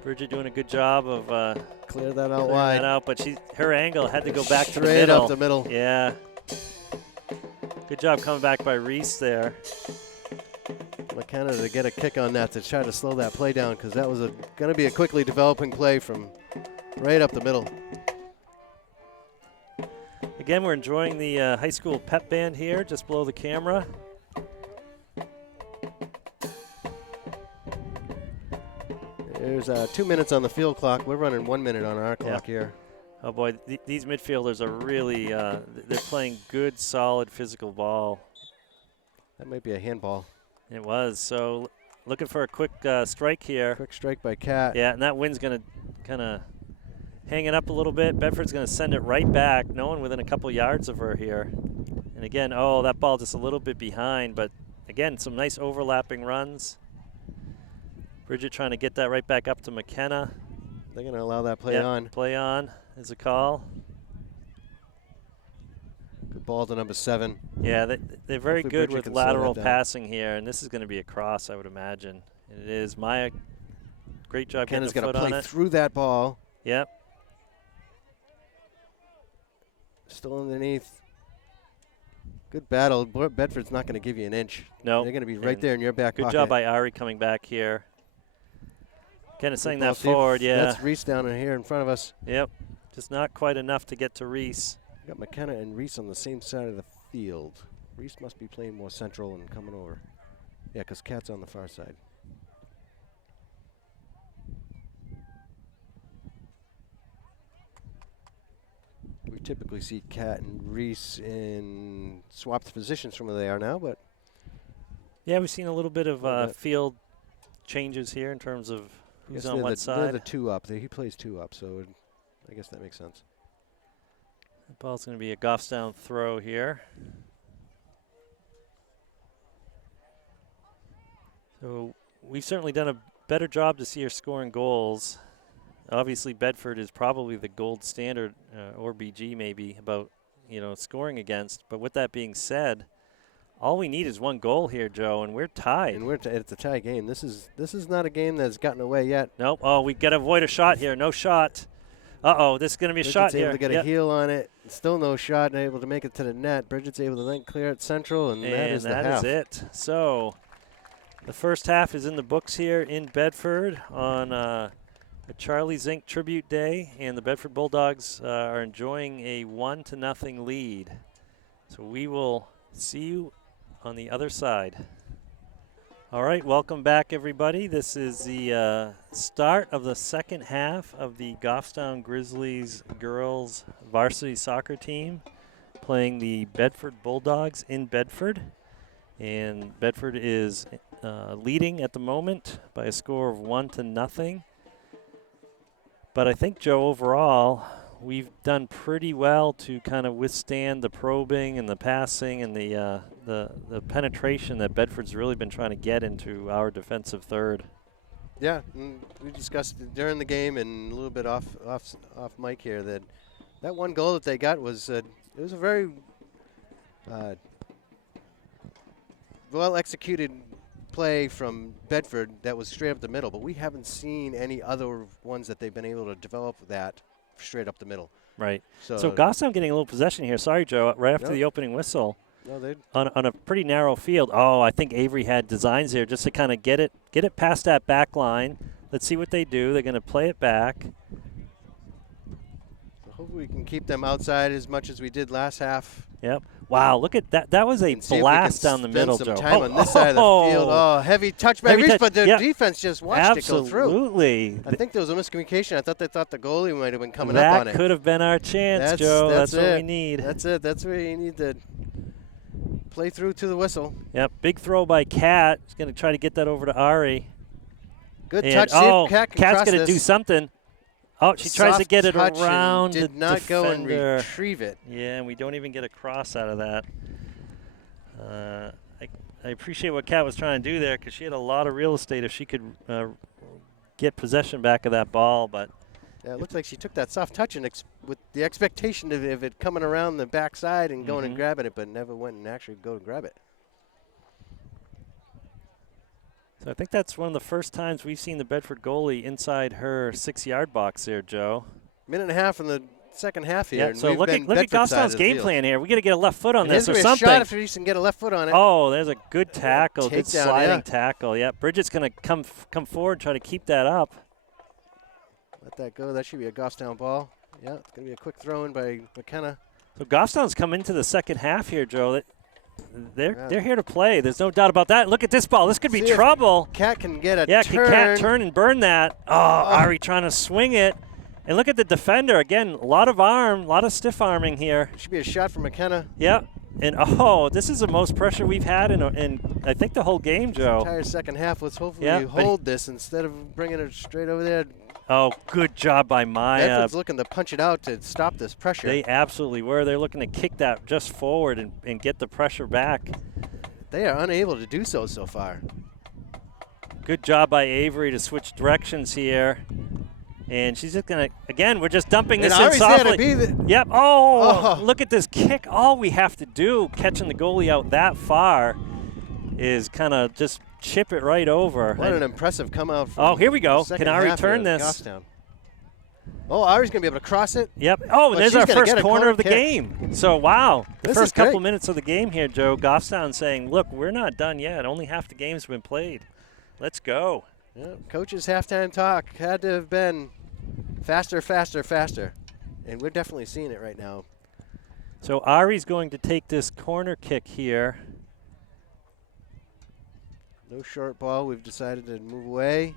Bridget doing a good job of Clear that out clearing wide. that out, but her angle had to go back to the Straight middle. up the middle. Yeah. Good job coming back by Reese there. McKenna to get a kick on that to try to slow that play down, because that was going to be a quickly developing play from right up the middle. Again, we're enjoying the high school pep band here just below the camera. There's 2 minutes on the field clock. We're running 1 minute on our clock here. Oh boy, these midfielders are really, they're playing good, solid physical ball. That might be a handball. It was. So looking for a quick strike here. Quick strike by Cat. Yeah, and that wind's going to kind of hang it up a little bit. Bedford's going to send it right back. No one within a couple yards of her here. And again, oh, that ball just a little bit behind. But again, some nice overlapping runs. Bridget trying to get that right back up to McKenna. They're going to allow that play on. Play on is a call. Good ball to number 7. Yeah, they're very Hopefully good Bridget with can slow lateral that down. passing here, and this is going to be a cross, I would imagine. And it is. Maya, great job getting McKenna's the going foot to on play it. through that ball. Yep. Still underneath. Good battle. Bedford's not going to give you an inch. No. They're going to be right And there in your back good pocket. job by Ari coming back here. Kind of setting Good ball. that See if forward, yeah. That's Reese down in here in front of us. Yep. Just not quite enough to get to Reese. Got McKenna and Reese on the same side of the field. Reese must be playing more central and coming over. Yeah, because Cat's on the far side. We typically see Cat and Reese in swapped positions from where they are now, but Yeah, we've seen a little bit of Little bit. field changes here in terms of I who's guess on they're what They're side. the 2 up. He plays 2 up, so I guess that makes sense. The ball's going to be a Goffstown throw here. So we've certainly done a better job this year scoring goals. Obviously, Bedford is probably the gold standard, or BG maybe, about scoring against. But with that being said, all we need is 1 goal here, Joe, and we're tied. And it's a tie game. This is not a game that's gotten away yet. Nope. Oh, we got to avoid a shot here. No shot. Uh-oh, this is going to be a shot Bridget's here. able to get Yep. a heel on it. Still no shot, and able to make it to the net. Bridget's able to then clear it central, and that is the half. that is it. So the first half is in the books here in Bedford on a Charlie Zink tribute day, and the Bedford Bulldogs are enjoying a 1-0 lead. So we will see you on the other side. All right, welcome back, everybody. This is the start of the second half of the Goffstown Grizzlies girls varsity soccer team playing the Bedford Bulldogs in Bedford. And Bedford is leading at the moment by a score of 1-0. But I think, Joe, overall, we've done pretty well to kind of withstand the probing and the passing and the penetration that Bedford's really been trying to get into our defensive third. Yeah, we discussed it during the game and a little bit off mic here that 1 goal that they got was it was a very well executed play from Bedford that was straight up the middle, but we haven't seen any other ones that they've been able to develop that straight up the middle. Right. So Goffstown getting a little possession here. Sorry, Joe. Right after No. the opening whistle no, they on a pretty narrow field. Oh, I think Avery had designs there just to kind of get it past that back line. Let's see what they do. They're going to play it back. hopefully we can keep them outside as much as we did last half. Yep. Wow, look at that. That was a And see if we blast can down the spend middle, some Joe. time on this side of the field. Oh, heavy touch by Heavy Reese, touch, but the yep. defense just watched it go through. Absolutely. I think there was a miscommunication. I thought they thought the goalie might have been coming up on That it. could have been our chance, Joe. That's what we need. That's it. That's where you need to play through to the whistle. Yep, big throw by Kat. He's going to try to get that over to Ari. Good And, touch. See if Kat can Kat's cross going to this. do something. Oh, she tries to Soft get it touch and around did the not go and defender. retrieve it. Yeah, and we don't even get a cross out of that. I appreciate what Kat was trying to do there because she had a lot of real estate if she could get possession back of that ball. But Yeah, it looked like she took that soft touch and with the expectation of it coming around the backside and going and grabbing it, but never went and actually go to grab it. So I think that's one of the first times we've seen the Bedford goalie inside her 6-yard box there, Joe. Minute and a half in the second half here. Yeah, so look at Gostown's game plan here. We got to get a left foot on this or something. Shot if Reese can get a left foot on it. Oh, there's a good tackle, good Takedown, sliding tackle. Yeah, Bridget's going to come forward, try to keep that up. Let that go. That should be a Gostown ball. Yeah, it's going to be a quick throw in by McKenna. So Gostown's come into the second half here, Joe. They're here to play. There's no doubt about that. Look at this ball. This could be trouble. Cat can get a turn. Yeah, can Cat turn and burn that? Oh, Ari trying to swing it. And look at the defender. Again, a lot of arm, a lot of stiff arming here. Should be a shot from McKenna. Yep. And, this is the most pressure we've had in I think, the whole game, Joe. Entire second half. Let's hopefully hold this instead of bringing it straight over there. Oh, good job by Maya. Bedford's looking to punch it out to stop this pressure. They absolutely were. They're looking to kick that just forward and get the pressure back. They are unable to do so far. Good job by Avery to switch directions here. And she's just going to, again, we're just dumping this in softly. Yep. Oh, look at this kick. All we have to do, catching the goalie out that far, is kind of just chip it right over. What an impressive come out from here we go. Can Ari turn this? Gostown. Oh, Ari's going to be able to cross it. Yep. Oh, and there's our first corner of the game. So, wow. The first couple minutes of the game here, Joe. Gostown saying, look, we're not done yet. Only half the game's been played. Let's go. Yeah, coach's halftime talk had to have been faster, faster, faster. And we're definitely seeing it right now. So Ari's going to take this corner kick here. No short ball. We've decided to move away.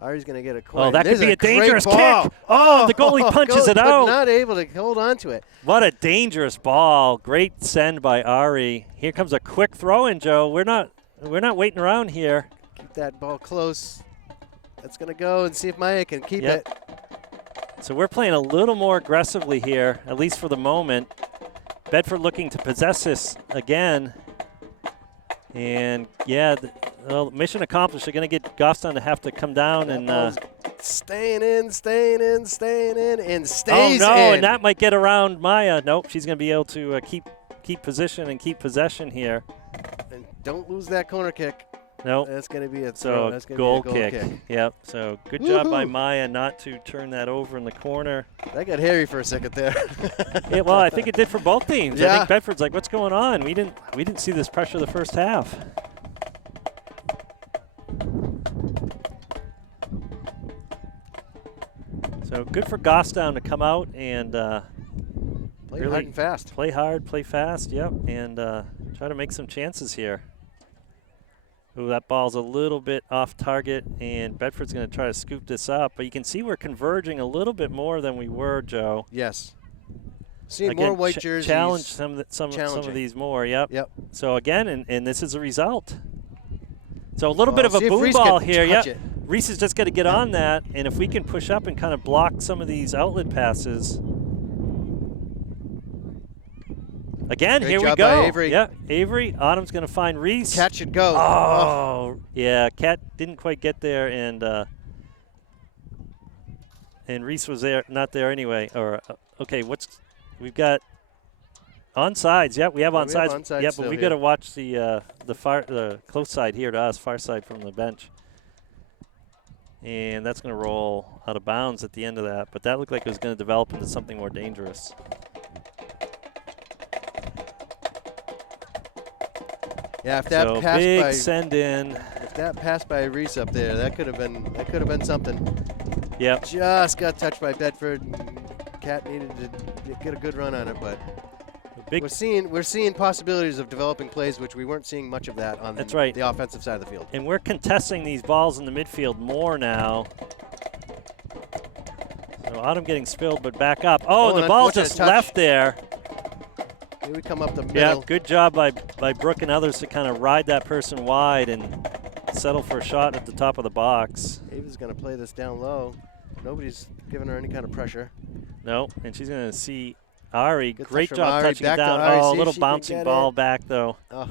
Ari's going to get a corner. Oh, that could be a dangerous kick. Oh, the goalie punches it out. Not able to hold on to it. What a dangerous ball. Great send by Ari. Here comes a quick throw in, Joe. We're not waiting around here. Keep that ball close. That's going to go and see if Maya can keep it. So we're playing a little more aggressively here, at least for the moment. Bedford looking to possess this again. And, mission accomplished. They're going to get Gostown to have to come down and staying in, and stays in. Oh, no, and that might get around Maya. Nope, she's going to be able to keep position and keep possession here. And don't lose that corner kick. Nope. That's going to be a throw. That's going goal to be a kick. Yep. So good job by Maya not to turn that over in the corner. That got hairy for a second there. Well, I think it did for both teams. Yeah. I think Bedford's like, what's going on? We didn't see this pressure the first half. So good for Gostown to come out and play really hard and fast. Play hard, play fast. Yep, and try to make some chances here. Ooh, that ball's a little bit off target, and Bedford's going to try to scoop this up. But you can see we're converging a little bit more than we were, Joe. Yes. Seeing more white jerseys. Challenge some of these more, yep. So, again, and this is a result. So a little bit of a boom ball here, yep. Reese has just got to get on that, and if we can push up and kind of block some of these outlet passes. Again, here we go. Avery. Yeah, Avery. Autumn's going to find Reese. Cat should go. Oh, yeah. Cat didn't quite get there, and Reese was there, not there anyway. Or okay, we've got onsides. Yeah, we have onsides. Yeah, but we got to watch the close side here to us, far side from the bench. And that's going to roll out of bounds at the end of that. But that looked like it was going to develop into something more dangerous. Yeah, if that passed big by send in. If that passed by Reese up there, that could have been something. Yep. Just got touched by Bedford. Cat needed to get a good run on it, but we're seeing possibilities of developing plays which we weren't seeing much of that on the offensive side of the field. And we're contesting these balls in the midfield more now. So Autumn getting spilled, but back up. Oh, the ball just left there. Here we come up the middle. Yeah, good job by Brooke and others to kind of ride that person wide and settle for a shot at the top of the box. Ava's going to play this down low. Nobody's giving her any kind of pressure. No, and she's going to see Ari. Good Great touch job touching it down. Ari, oh, a little bouncing ball back, though. Oh.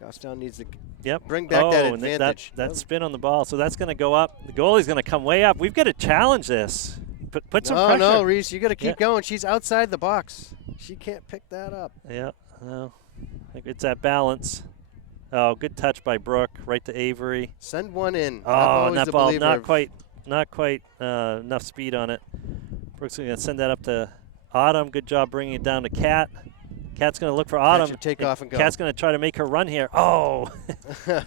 Gostown needs to bring back that advantage. That spin on the ball. So that's going to go up. The goalie's going to come way up. We've got to challenge this. Put some pressure. No, Reese, you got to keep going. She's outside the box. She can't pick that up. Yeah. No, I think it's that balance. Oh, good touch by Brooke, right to Avery. Send one in. I'm Oh, and always that a ball believer not quite enough speed on it. Brooke's going to send that up to Autumn. Good job bringing it down to Kat. Kat's going to look for Autumn. Catch it, take off and go. Kat's going to try to make her run here. Oh,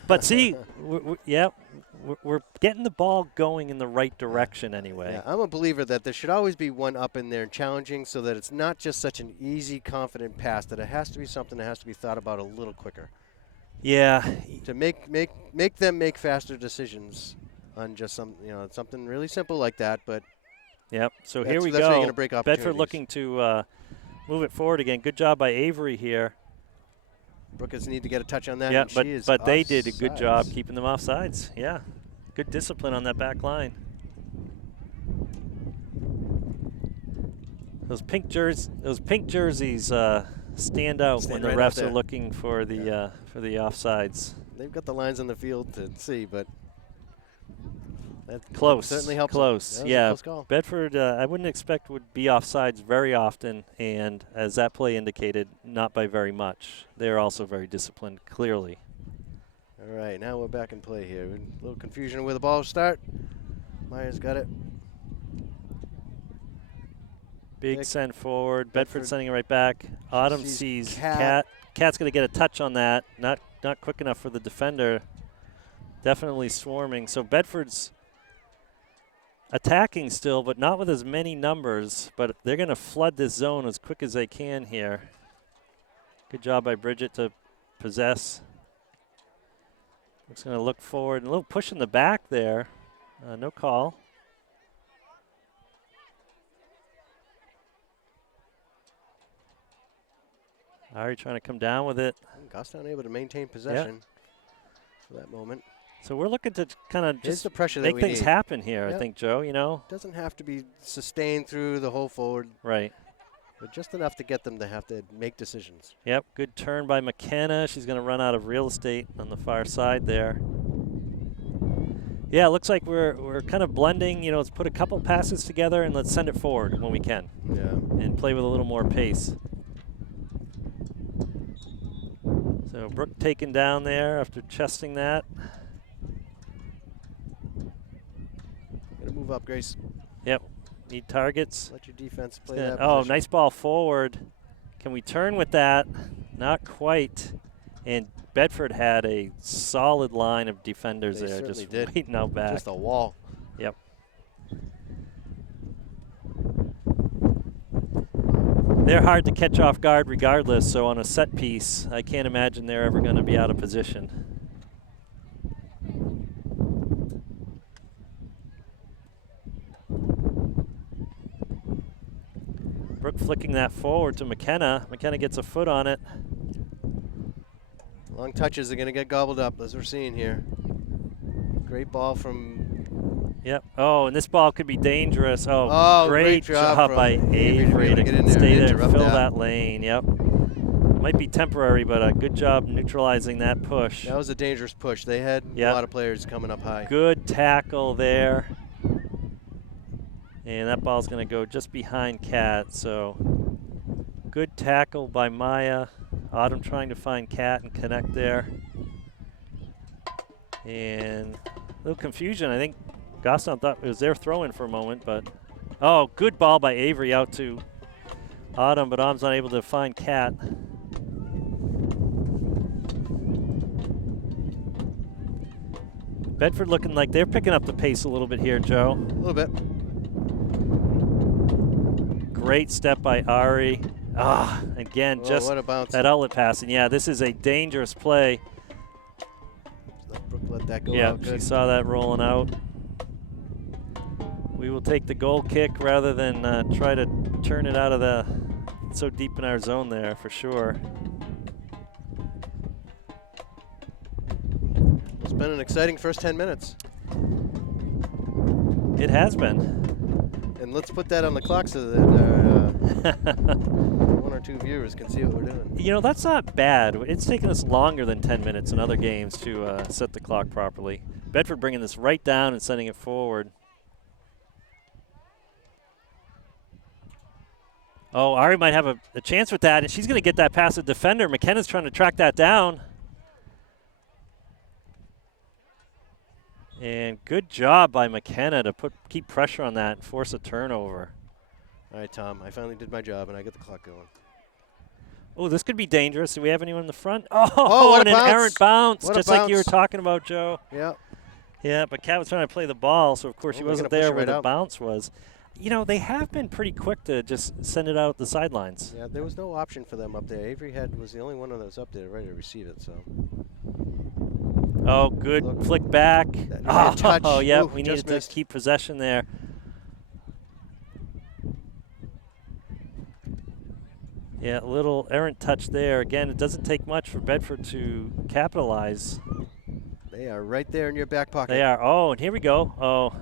but see, we're getting the ball going in the right direction anyway. Yeah, I'm a believer that there should always be one up in there and challenging, so that it's not just such an easy, confident pass. That it has to be something that has to be thought about a little quicker. Yeah. To make them make faster decisions on just something really simple like that. But yep. So here that's we where you're go. gonna break opportunities. Bedford looking to move it forward again. Good job by Avery here. Brookers need to get a touch on that. Yeah, and but they did a good job offsides. keeping them off sides. Yeah, good discipline on that back line. Those pink jerseys stand out when the right out refs there. are looking for the offsides. They've got the lines on the field to see, but that Close, certainly helps. close. That was a Yeah, close call. Bedford, I wouldn't expect would be offsides very often, and as that play indicated, not by very much. They're also very disciplined, clearly. All right, now we're back in play here. A little confusion where the ball start. Myers got it. Big Nick, send forward. Bedford Bedford sending it right back. Autumn sees Kat. Kat's going to get a touch on that. Not quick enough for the defender. Definitely swarming. So Bedford's attacking still, but not with as many numbers. But they're going to flood this zone as quick as they can here. Good job by Bridget to possess. Looks going to look forward. A little push in the back there. No call. Ari trying to come down with it. Goffstown able to maintain possession for that moment. So we're looking to kind of just the pressure make that we things need. happen here, Yep. I think, Joe, you know? Doesn't have to be sustained through the whole forward, Right. but just enough to get them to have to make decisions. Yep, good turn by McKenna. She's going to run out of real estate on the far side there. Yeah, it looks like we're kind of blending, you know, let's put a couple passes together and let's send it forward when we can Yeah. and play with a little more pace. So Brooke taken down there after chesting that. Gonna move up, Grace. Yep, need targets. Let your defense play Yeah, that. oh, position. nice ball forward. Can we turn with that? Not quite. And Bedford had a solid line of defenders They there, certainly just did. waiting out back. Just a wall. Yep. They're hard to catch off guard regardless, so on a set piece, I can't imagine they're ever going to be out of position. Brooke flicking that forward to McKenna. McKenna gets a foot on it. Long touches are going to get gobbled up, as we're seeing here. Great ball from. Yep. Oh, and this ball could be dangerous. Oh, great job by Avery to get in there stay and there, interrupt fill that. that lane. Yep. Might be temporary, but a good job neutralizing that push. That was a dangerous push. They had Yep. a lot of players coming up high. Good tackle there. And that ball's going to go just behind Kat. So good tackle by Maya. Autumn trying to find Kat and connect there. And a little confusion. I think Goffstown thought it was their throw-in for a moment, but oh, good ball by Avery out to Autumn, but Autumn's not able to find Kat. Bedford looking like they're picking up the pace a little bit here, Joe. A little bit. Great step by Ari. Again, Oh, just what a bounce. that outlet pass. And yeah, this is a dangerous play. Brooke let that go Yeah, out. she Good. saw that rolling out. We will take the goal kick rather than try to turn it out of the so deep in our zone there for sure. It's been an exciting first 10 minutes. It has been. And let's put that on the clock so that one or two viewers can see what we're doing. You know, that's not bad. It's taken us longer than 10 minutes in other games to set the clock properly. Bedford bringing this right down and sending it forward. Oh, Ari might have a chance with that, and she's going to get that past the defender. McKenna's trying to track that down. And good job by McKenna to keep pressure on that and force a turnover. All right, Tom, I finally did my job, and I get the clock going. Oh, this could be dangerous. Do we have anyone in the front? Oh, what and a an bounce. errant bounce, What a just like you were bounce. talking about, Joe. Yeah. Yeah, but Kat was trying to play the ball, so of course she they're wasn't gonna push there it where right the out. bounce was. You know, they have been pretty quick to just send it out the sidelines. Yeah, there was no option for them up there. Avery was the only one that was up there ready to receive it. So. Oh, good Look. flick back. Touch. Oh, yeah, Ooh, we just needed to missed. keep possession there. Yeah, a little errant touch there. Again, it doesn't take much for Bedford to capitalize. They are right there in your back pocket. They are. Oh, and here we go. Oh,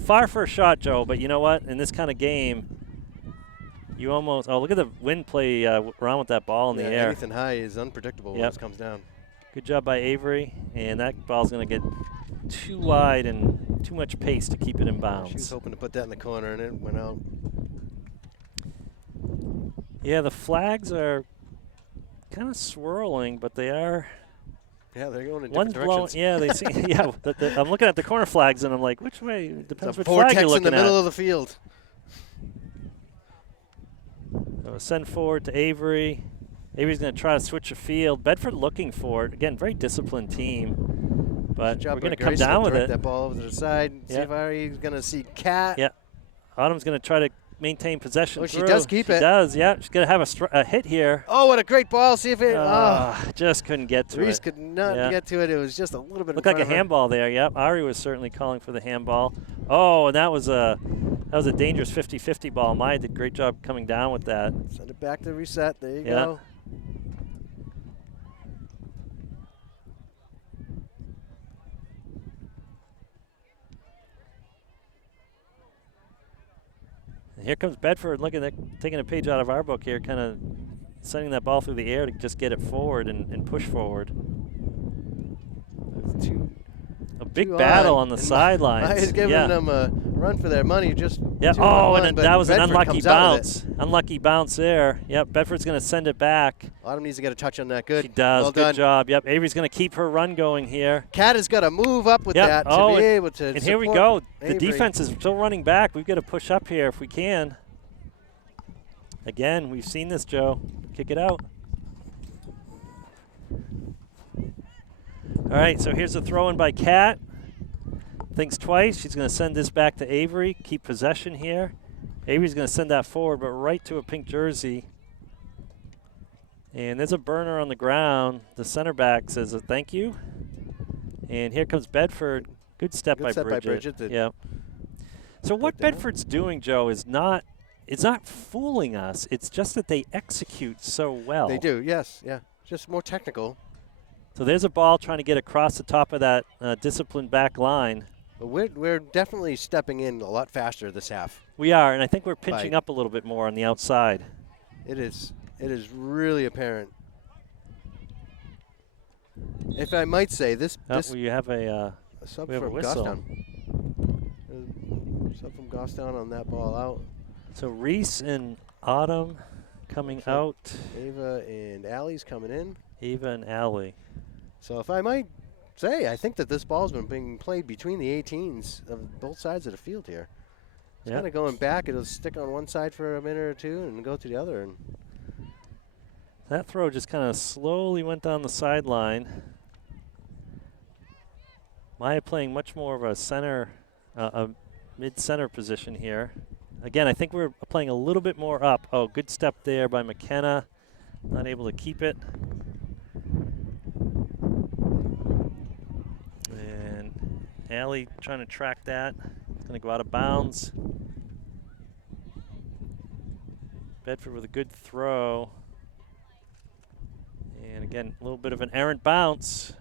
far for a shot, Joe. But you know what? In this kind of game, you almost. Oh, look at the wind play around with that ball in the air. Anything high is unpredictable when it comes down. Good job by Avery, and that ball's going to get too wide and too much pace to keep it in bounds. She was hoping to put that in the corner, and it went out. Yeah, the flags are kind of swirling, but they are. Yeah, they're going in One's different blowing. directions. Yeah, they see. Yeah, I'm looking at the corner flags, and I'm like, which way? Depends It's a which flag you're vortex looking in the at. middle of the field. So send forward to Avery. Avery's going to try to switch the field. Bedford looking for it. Again, very disciplined team. But we're going to come down with it. That ball over to the side. See if Ari's going to see Kat. Yeah. Autumn's going to try to maintain possession. Oh, she does keep it. She does, yeah. She's going to have a hit here. Oh, what a great ball. See if it. Just couldn't get to Reese it. could not get to it. It was just a little bit Looked like a handball there, yep. Ari was certainly calling for the handball. Oh, and that was a dangerous 50-50 ball. Maya did a great job coming down with that. Send it back to reset. There you go. And here comes Bedford, looking at taking a page out of our book here, kind of sending that ball through the air to just get it forward and push forward. A big battle on the sidelines. Maya's giving them a run for their money. Just and that was Bedford an unlucky comes out with bounce. Unlucky bounce there. Yep, Bedford's going to send it back. Autumn needs to get a touch on that. Good. She does. Well Good done. job. Yep, Avery's going to keep her run going here. Kat has got to move up with that to be able to. And here we go. Avery. The defense is still running back. We've got to push up here if we can. Again, we've seen this, Joe. Kick it out. All right, so here's a throw in by Kat. Thinks twice. She's going to send this back to Avery. Keep possession here. Avery's going to send that forward, but right to a pink jersey. And there's a burner on the ground. The center back says a thank you. And here comes Bedford. Good step by Bridget. Yeah. So what Bedford's doing, Joe, is not fooling us. It's just that they execute so well. They do, yes, yeah. Just more technical. So there's a ball trying to get across the top of that disciplined back line. But we're definitely stepping in a lot faster this half. We are, and I think we're pinching up a little bit more on the outside. It is really apparent. If I might say, this we have a sub we have from a whistle. Gostown. Sub from Gostown on that ball out. So Reese and Autumn coming out. Ava and Allie's coming in. Ava and Allie. So if I might say, I think that this ball's been being played between the 18s of both sides of the field here. It's kind of going back. It'll stick on one side for a minute or two and go to the other. And that throw just kind of slowly went down the sideline. Maya playing much more of a center, a mid-center position here. Again, I think we're playing a little bit more up. Oh, good step there by McKenna. Not able to keep it. And Allie trying to track that. It's going to go out of bounds. Bedford with a good throw. And again, a little bit of an errant bounce.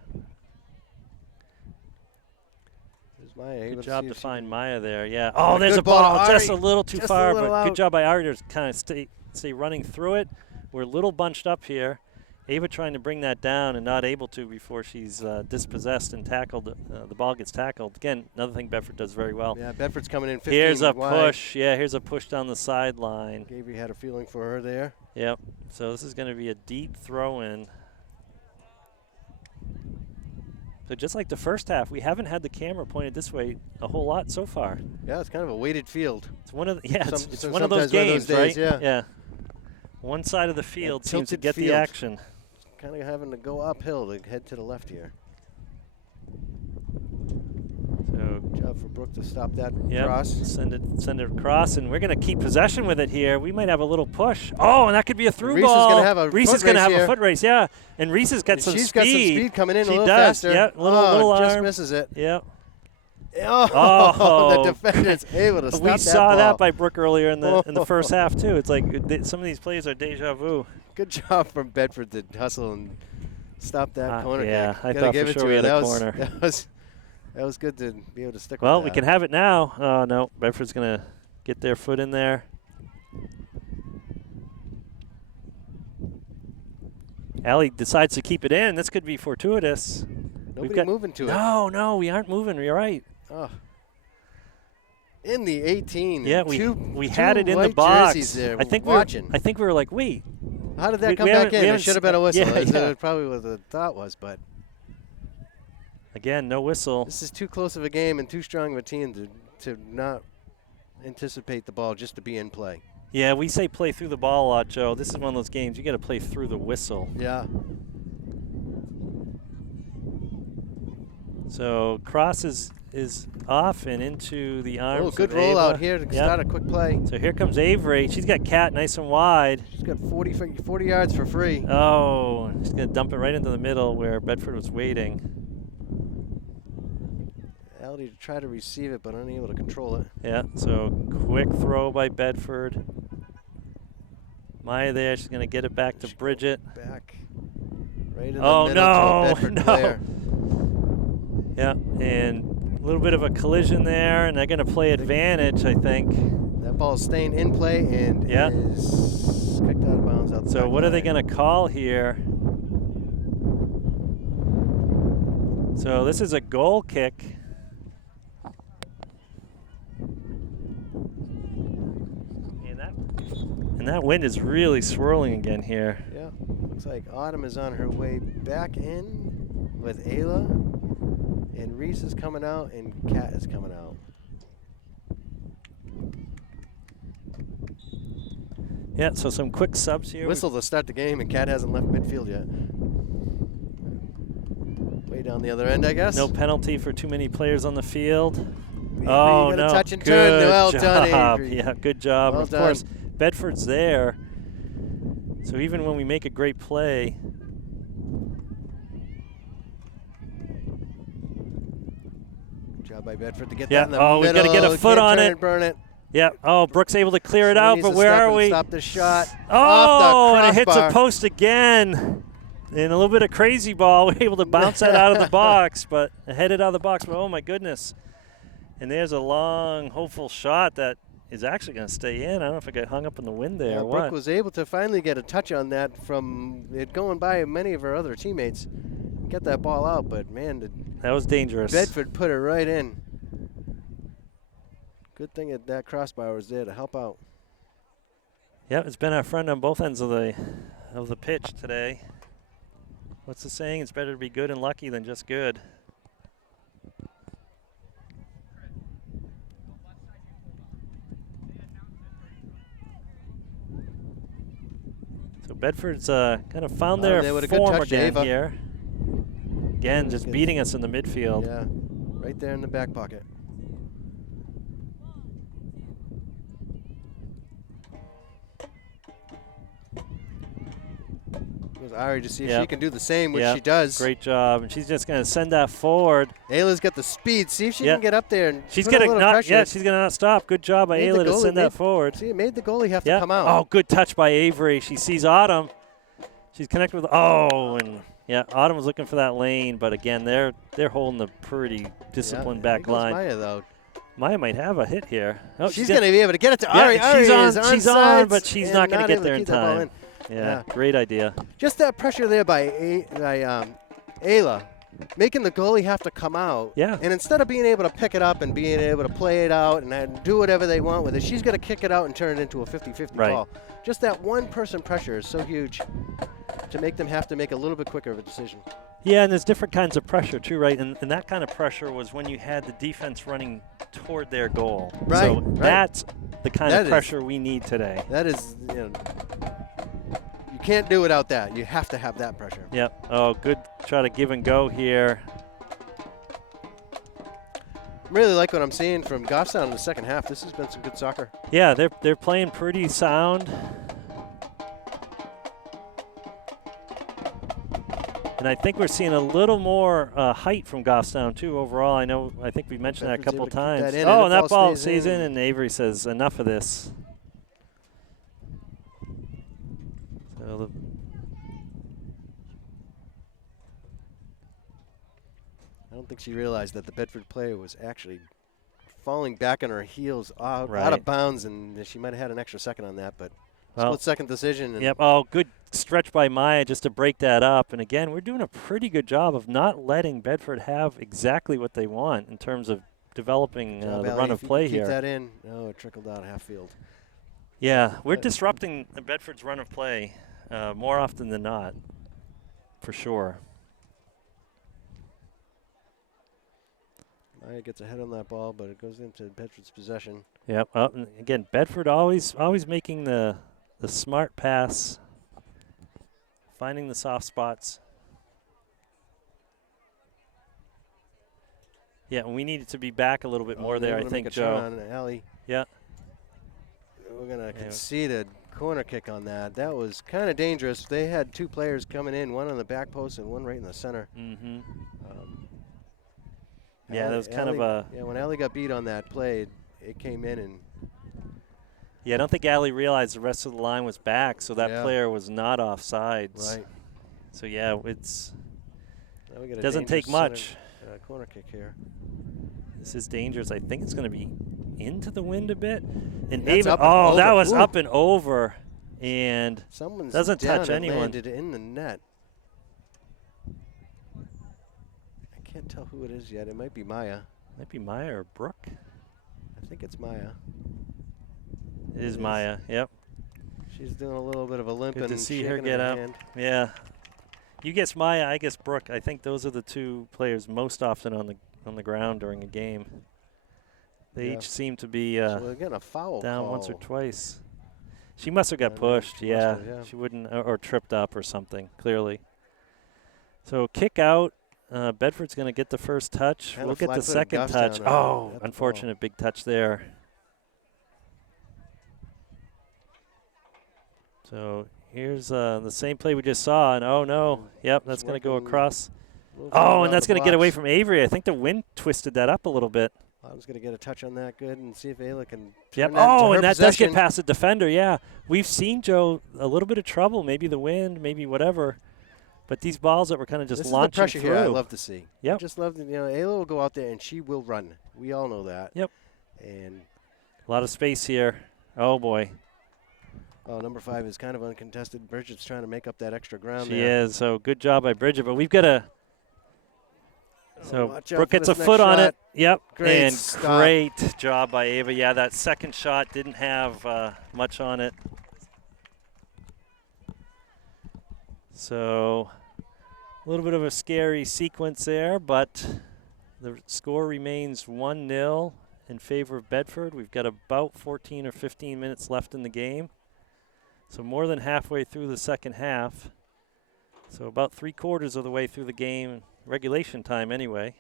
Maya. Good job to find Maya there, yeah. Oh, there's a ball just a little too far, but good job by Ari to kind of stay running through it. We're a little bunched up here, Ava trying to bring that down and not able to before she's dispossessed and tackled. The ball gets tackled. Again, another thing Bedford does very well. Yeah, Bedford's coming in 15 Here's a wide. push. Yeah, here's a push down the sideline. Gabriel had a feeling for her there. Yep. So this is going to be a deep throw in. So just like the first half, we haven't had the camera pointed this way a whole lot so far. Yeah, it's kind of a weighted field. It's one of the, yeah, it's so one of those games, days, right? Yeah. One side of the field seems to tilted get the field. action. Kind of having to go uphill to head to the left here. So Good job for Brooke to stop that yep, cross. send it across, and we're going to keep possession with it here. We might have a little push. Oh, and that could be a through Reese ball. is going to have a Reese foot is going to race have here. a foot race, yeah. And Reese has got some She's speed. got some speed coming in she a little does. faster. Yeah, little just arm. misses it. Yep. Oh, the defender's able to stop We that saw ball. that by Brooke earlier in the first half too. It's like some of these plays are deja vu. Good job from Bedford to hustle and stop that corner yeah, kick. I Gotta thought give for it sure to we her. had a corner. That was good to be able to stick Well, with we that. can have it now. Oh, no. Bedford's going to get their foot in there. Allie decides to keep it in. This could be fortuitous. Nobody moving to it. No, we aren't moving. You're right. Oh. In the 18. Yeah, we had it in the white box. jerseys there. I think watching. we were like, wait. How did that we come back haven't- in? we It haven't should have been a whistle. yeah, That's yeah. probably what the thought was, but Again, no whistle. this is too close of a game and too strong of a team to not anticipate the ball just to be in play. Yeah, we say play through the ball a lot, Joe. This is one of those games you got to play through the whistle. Yeah. So cross is off and into the arms. Oh, good of rollout Ava. here to Yep. start a quick play. So here comes Avery. She's got Cat nice and wide. She's got 40 yards for free. Oh, she's going to dump it right into the middle where Bedford was waiting. Allie to try to receive it, but unable to control it. Yeah, so quick throw by Bedford. Maya there. She's going to get it back to Bridget. Back right in the Oh, middle to a Bedford no. player. Yeah, and a little bit of a collision there, and they're going to play advantage, I think. That ball is staying in play and Yeah. is kicked out of bounds. Out the So back what are they line. going to call here? So this is a goal kick. And that wind is really swirling again here. Yeah, looks like Autumn is on her way back in with Ayla, and Reese is coming out, and Kat is coming out. Yeah, so some quick subs here. Whistle to start the game, and Kat hasn't left midfield yet. Way down the other end, I guess. No penalty for too many players on the field. Avery, Oh, you got no. a touch and Good turn. Well job. done, Avery. Yeah, good job. Well Of done. course, Bedford's there. So even when we make a great play, Good job by Bedford to get Yeah, that in the oh, we've middle. gotta get a foot Can't on turn it. Burn it. yeah. Oh, Brooks able to clear it Someone out, needs but to where step are and we? Stop the shot. Oh, Off the and it hits a crossbar. post again. And a little bit of crazy ball. We're able to bounce that out of the box, but headed out of the box. But oh my goodness! And there's a long, hopeful shot that is actually going to stay in. I don't know if it got hung up in the wind there Yeah, or Brooke what. was able to finally get a touch on that from it going by many of her other teammates. Get that ball out, but man, did That was dangerous. Bedford put it right in. Good thing that crossbar was there to help out. Yep, it's been our friend on both ends of the pitch today. What's the saying? It's better to be good and lucky than just good. So Bedford's kind of found Wow, their there with a good form touch, again Ava. here. Again, just Good. beating us in the midfield. Yeah, right there in the back pocket. Goes Ari to see if Yep. she can do the same, which Yep, she does. Great job. And she's just going to send that forward. Ayla's got the speed. See if she Yep. can get up there and She's put a going to little not. pressure. Yeah, she's going to not stop. Good job by Made the Ayla to goalie send that made- forward. See, it made the goalie have to Yeah. come out. Oh, good touch by Avery. She sees Autumn. She's connected with. Oh, and yeah, Autumn was looking for that lane, but again, they're holding a pretty disciplined Yeah, back here goes line. Maya, though. Maya might have a hit here. Oh, She's going to be able to get it to Yeah, Ari. Ari she's on- is she's onside on, but she's not gonna get able there in keep that ball time. Yeah, great idea. Just that pressure there by Ayla, making the goalie have to come out. Yeah. And instead of being able to pick it up and being able to play it out and then do whatever they want with it, she's going to kick it out and turn it into a 50-50 ball. Just that one-person pressure is so huge to make them have to make a little bit quicker of a decision. Yeah, and there's different kinds of pressure too, right? And that kind of pressure was when you had the defense running toward their goal. Right. So that's the kind of pressure we need today. That is, you can't do without that. You have to have that pressure. Yep. Oh, good try to give and go here. I really like what I'm seeing from Goffstown in the second half. This has been some good soccer. Yeah, they're playing pretty sound. And I think we're seeing a little more height from Goffstown too overall. I think we mentioned that a couple of times. Oh, and that ball stays in, and Avery says, enough of this. So I don't think she realized that the Bedford player was actually falling back on her heels out of bounds, and she might have had an extra second on that, but split-second decision. And yep. Oh, good stretch by Maya just to break that up. And again, we're doing a pretty good job of not letting Bedford have exactly what they want in terms of developing the run of play here. Keep that in. Oh, it trickled out half field. Yeah, we're disrupting the Bedford's run of play more often than not, for sure. Maya gets ahead on that ball, but it goes into Bedford's possession. Yep. And again, Bedford always making the smart pass, finding the soft spots. Yeah, and we needed to be back a little bit more there, I think, Joe. On Allie. Yeah. We're going to concede a corner kick on that. That was kind of dangerous. They had two players coming in, one on the back post and one right in the center. Mm-hmm. Yeah, that was kind of a... Yeah, when Allie got beat on that play, it came in and... Yeah, I don't think Allie realized the rest of the line was back, so that player was not offsides. Right. So, yeah, it doesn't take much. Corner kick here. This is dangerous. I think it's going to be into the wind a bit. And that was up and over, and someone's doesn't down touch and anyone. Landed in the net. I can't tell who it is yet. It might be Maya. Might be Maya or Brooke. I think it's Maya. It is Maya. Yep. She's doing a little bit of a limp. Good and to see her get up. Hand. Yeah. You guess Maya, I guess Brooke. I think those are the two players most often on the ground during a game. They each seem to be so we're getting a foul down call. once or twice. She must have got pushed. Yeah. She wouldn't, or tripped up or something, clearly. So kick out. Bedford's going to get the first touch. We'll get the second touch. Oh, unfortunate big touch there. So here's the same play we just saw, and oh no, yep, that's going to go across. Oh, and that's going to get away from Avery. I think the wind twisted that up a little bit. I was going to get a touch on that good and see if Ayla can. Yep. Oh, and that does get past the defender. Yeah, we've seen Joe a little bit of trouble. Maybe the wind, maybe whatever. But these balls that were kind of just launching through. This is the pressure here I love to see. Yep. I just love to, Ayla will go out there and she will run. We all know that. Yep. And a lot of space here. Oh boy. Oh, number 5 is kind of uncontested. Bridget's trying to make up that extra ground. She is. So good job by Bridget. But we've got to. So Brooke gets a foot on it. Yep. Great great job by Ava. Yeah, that second shot didn't have much on it. So a little bit of a scary sequence there, but the score remains 1-0 in favor of Bedford. We've got about 14 or 15 minutes left in the game. So more than halfway through the second half. So about 3/4 of the way through the game, regulation time anyway.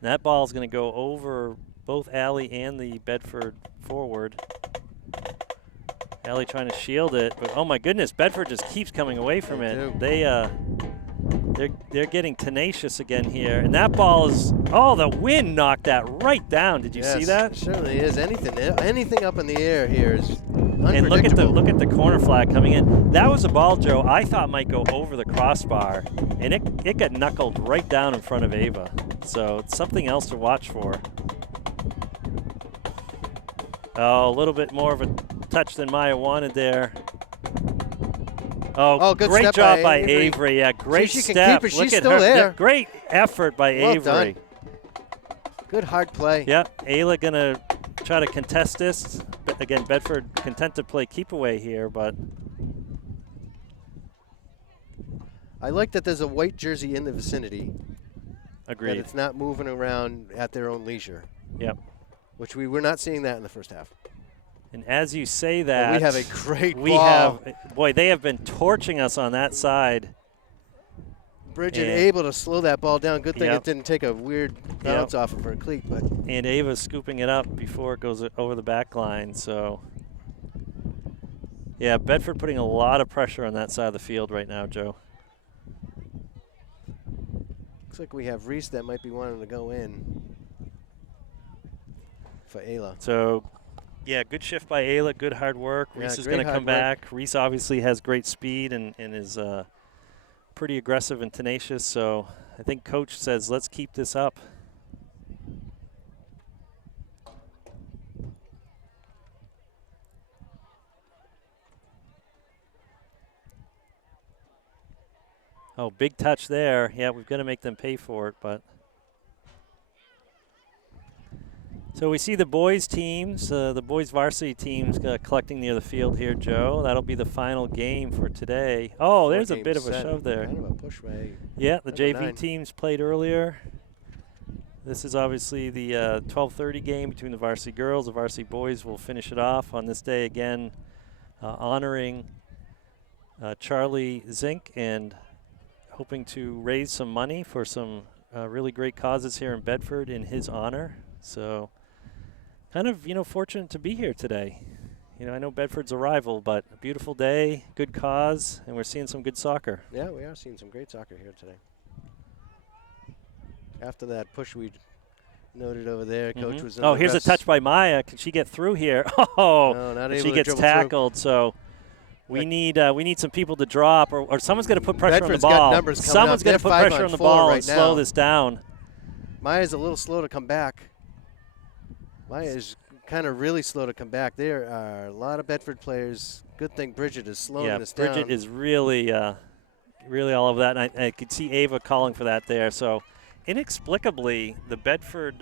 And that ball is going to go over both Allie and the Bedford forward. Allie trying to shield it, but oh my goodness, Bedford just keeps coming away from it. They're getting tenacious again here, and that ball is the wind knocked that right down. Did you see that? It certainly is. Anything up in the air here is unpredictable. And look at the corner flag coming in. That was a ball, Joe, I thought might go over the crossbar, and it got knuckled right down in front of Ava. So it's something else to watch for. Oh, a little bit more of a touch than Maya wanted there. Oh, good great step job by by Avery. Yeah, great she can step. keep it. Look She's at still her. there. Great effort by Well Avery. done. Good hard play. Yep, Ayla going to try to contest this. Again, Bedford content to play keep away here, but. I like that there's a white jersey in the vicinity. Agreed. That it's not moving around at their own leisure. Yep. Which we were not seeing that in the first half. And as you say that, we have a great ball. Boy, they have been torching us on that side. Bridget able to slow that ball down. Good thing Yep. it didn't take a weird bounce off of her cleat. But and Ava's scooping it up before it goes over the back line. So, yeah, Bedford putting a lot of pressure on that side of the field right now, Joe. Looks like we have Reese that might be wanting to go in for Ayla. So, yeah, good shift by Ayla, good hard work. Reese is going to come back. Reese obviously has great speed and is pretty aggressive and tenacious. So I think Coach says, let's keep this up. Oh, big touch there. Yeah, we've got to make them pay for it, but. So we see the boys teams, the boys varsity teams collecting near the field here, Joe. That'll be the final game for today. Oh, there's a bit of a shove there. Kind of a push way. Yeah, the JV teams played earlier. This is obviously the 12:30 game between the varsity girls. The varsity boys will finish it off on this day again, honoring Charlie Zink and hoping to raise some money for some really great causes here in Bedford in his honor. So kind of, fortunate to be here today. I know Bedford's a rival, but a beautiful day, good cause, and we're seeing some good soccer. Yeah, we are seeing some great soccer here today. After that push we noted over there, Coach was in Oh, here's a touch by Maya. Can she get through here? Oh, no, not able she to gets dribble tackled, so we need some people to drop, or someone's going to put pressure Bedford's on the ball. Got numbers coming Someone's up. going to put pressure on the ball right and slow this down. Maya's a little slow to come back. Maya is kind of really slow to come back. There are a lot of Bedford players. Good thing Bridget is slowing this down. Yeah, Bridget is really all over that, and I could see Ava calling for that there. So inexplicably, the Bedford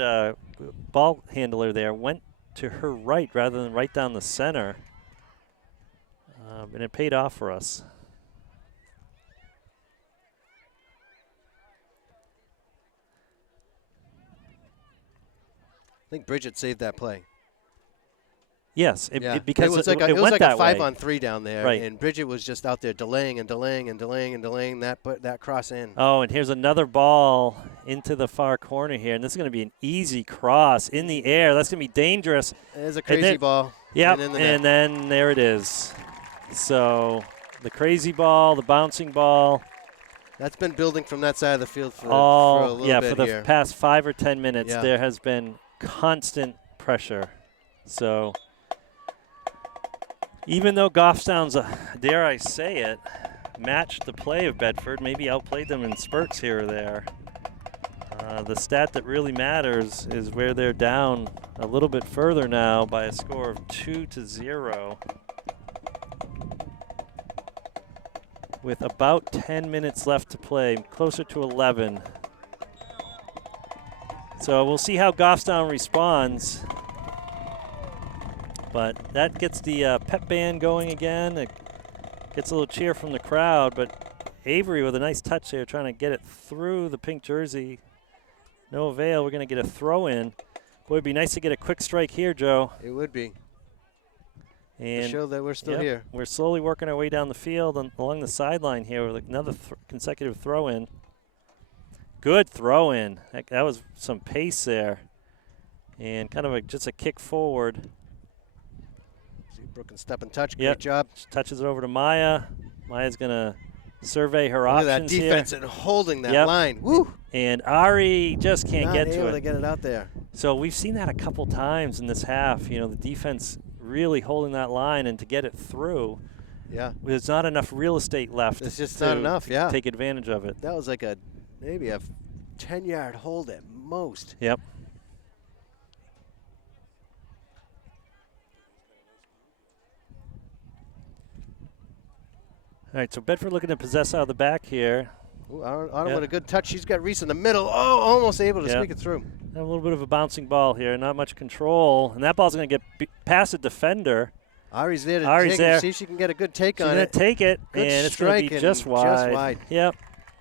ball handler there went to her right rather than right down the center, and it paid off for us. I think Bridget saved that play. Yes, because it was like it a went that 5-on-3 down there, right. And Bridget was just out there delaying that cross in. Oh, and here's another ball into the far corner here, and this is going to be an easy cross in the air. That's going to be dangerous. There's a crazy ball. Yep, and then there it is. So the crazy ball, the bouncing ball. That's been building from that side of the field for a little bit for the here. past 5 or 10 minutes. Yeah. There has been constant pressure. So even though Goffstown's, dare I say it, matched the play of Bedford, maybe outplayed them in spurts here or there, the stat that really matters is where they're down a little bit further now by a score of 2-0. With about 10 minutes left to play, closer to 11. So we'll see how Goffstown responds. But that gets the pep band going again. It gets a little cheer from the crowd, but Avery with a nice touch there trying to get it through the pink jersey. No avail. We're going to get a throw in. Boy, it'd be nice to get a quick strike here, Joe. It would be. And to show that we're still here. We're slowly working our way down the field and along the sideline here with another consecutive throw in. Good throw in. That was some pace there. And kind of just a kick forward. Brooke can step and touch. Great job. She touches it over to Maya. Maya's going to survey her options here. Look at that defense here. And holding that line. Woo! And Ari just can't get to it. Not able to get it out there. So we've seen that a couple times in this half. The defense really holding that line, and to get it through. Yeah. There's not enough real estate left. It's just not enough, take advantage of it. That was like maybe a 10-yard hold at most. All right, so Bedford looking to possess out of the back here. Ooh, Autumn Yep. with a good touch. She's got Reese in the middle. Oh, almost able to Yep. sneak it through. A little bit of a bouncing ball here, not much control. And that ball's going to get past a defender. Ari's there to Ari's take there. it, see if she can get a good take She's on going it. to take it, Good and it's going to strike be and just wide. just wide. Yep.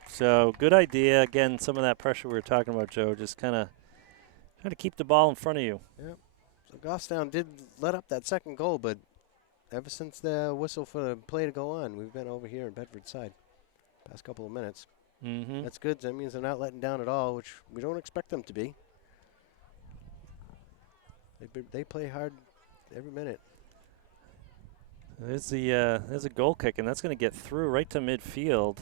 So good idea. Again, some of that pressure we were talking about, Joe, just kind of trying to keep the ball in front of you. Yep. So Goffstown did let up that second goal, but ever since the whistle for the play to go on, we've been over here in Bedford's side past couple of minutes. Mm-hmm. That's good. That means they're not letting down at all, which we don't expect them to be. They play hard every minute. There's a goal kick, and that's going to get through right to midfield.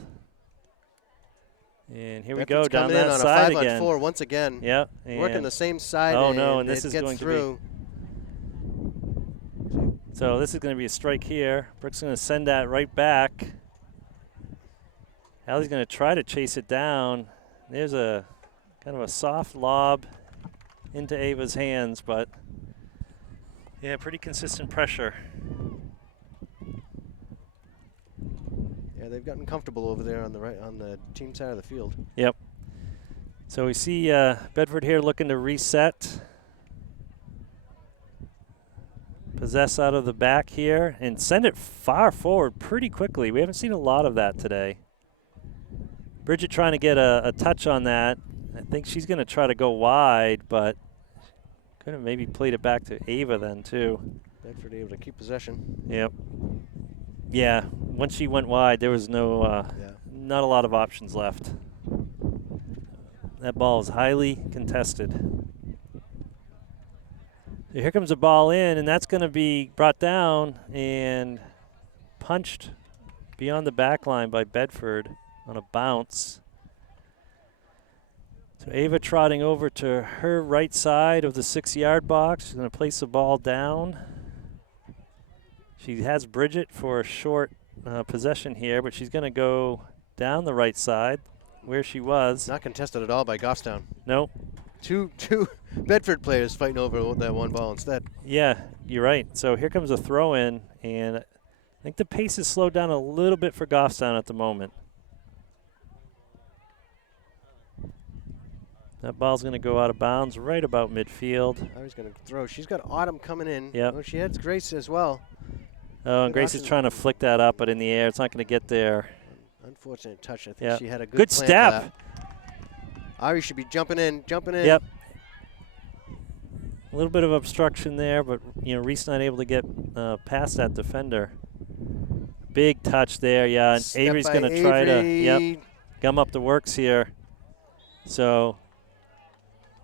And here we go Bedford's down coming in that on side a 5 again. on 4 once again. Yep. Working the same side. Oh no! And this is gets going through. to be. So this is going to be a strike here. Brooke's going to send that right back. Allie's going to try to chase it down. There's a kind of a soft lob into Ava's hands, but yeah, pretty consistent pressure. Yeah, they've gotten comfortable over there on the team side of the field. Yep. So we see Bedford here looking to reset. Possess out of the back here and send it far forward pretty quickly. We haven't seen a lot of that today. Bridget trying to get a touch on that. I think she's going to try to go wide, but could have maybe played it back to Ava then too. Bedford able to keep possession. Yep. Yeah, once she went wide, there was not a lot of options left. That ball is highly contested. So here comes a ball in, and that's going to be brought down and punched beyond the back line by Bedford on a bounce. So Ava trotting over to her right side of the 6-yard box. She's going to place the ball down. She has Bridget for a short possession here, but she's going to go down the right side where she was. Not contested at all by Goffstown. Nope. Two Bedford players fighting over that one ball instead. Yeah, you're right. So here comes a throw in, and I think the pace has slowed down a little bit for Goffstown at the moment. That ball's going to go out of bounds right about midfield. Ari's going to throw. She's got Autumn coming in. Yep. Oh, she has Grace as well. Oh, and Grace is trying to flick that up, but in the air, it's not going to get there. Unfortunate touch. I think she had a good plan step. for that. Ari should be jumping in. Yep. A little bit of obstruction there, but Reese not able to get past that defender. Big touch there, yeah. And Avery's going to try to gum up the works here. So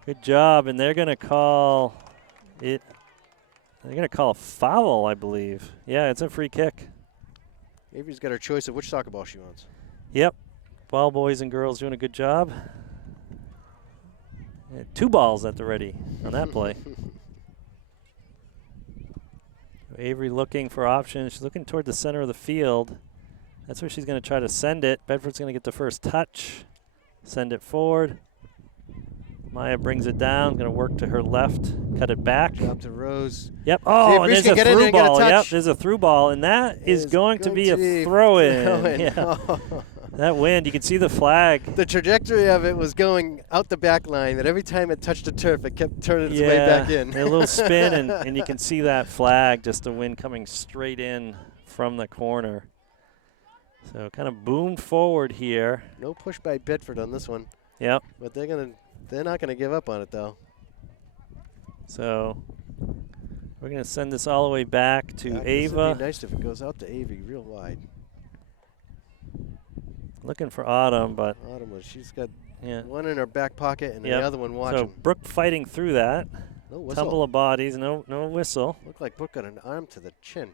good job, and they're going to call it. They're going to call a foul, I believe. Yeah, it's a free kick. Avery's got her choice of which soccer ball she wants. Yep. Ball boys and girls doing a good job. 2 balls at the ready on that play. Avery looking for options. She's looking toward the center of the field. That's where she's going to try to send it. Bedford's going to get the first touch. Send it forward. Maya brings it down. Going to work to her left. Cut it back. Drop to Rose. Yep. Oh, and there's a through ball. Yep, there's a through ball, and that is going to be a throw-in. Yeah. That wind, you can see the flag. The trajectory of it was going out the back line, that every time it touched the turf, it kept turning its way back in. A little spin, and you can see that flag, just the wind coming straight in from the corner. So kind of boomed forward here. No push by Bedford on this one. Yep. But they're not gonna give up on it though. So we're gonna send this all the way back to Ava. It would be nice if it goes out to Avy real wide. Looking for Autumn, but she's got one in her back pocket and the other one watching. So Brooke fighting through that. No whistle. Tumble of bodies, no whistle. Looked like Brooke got an arm to the chin.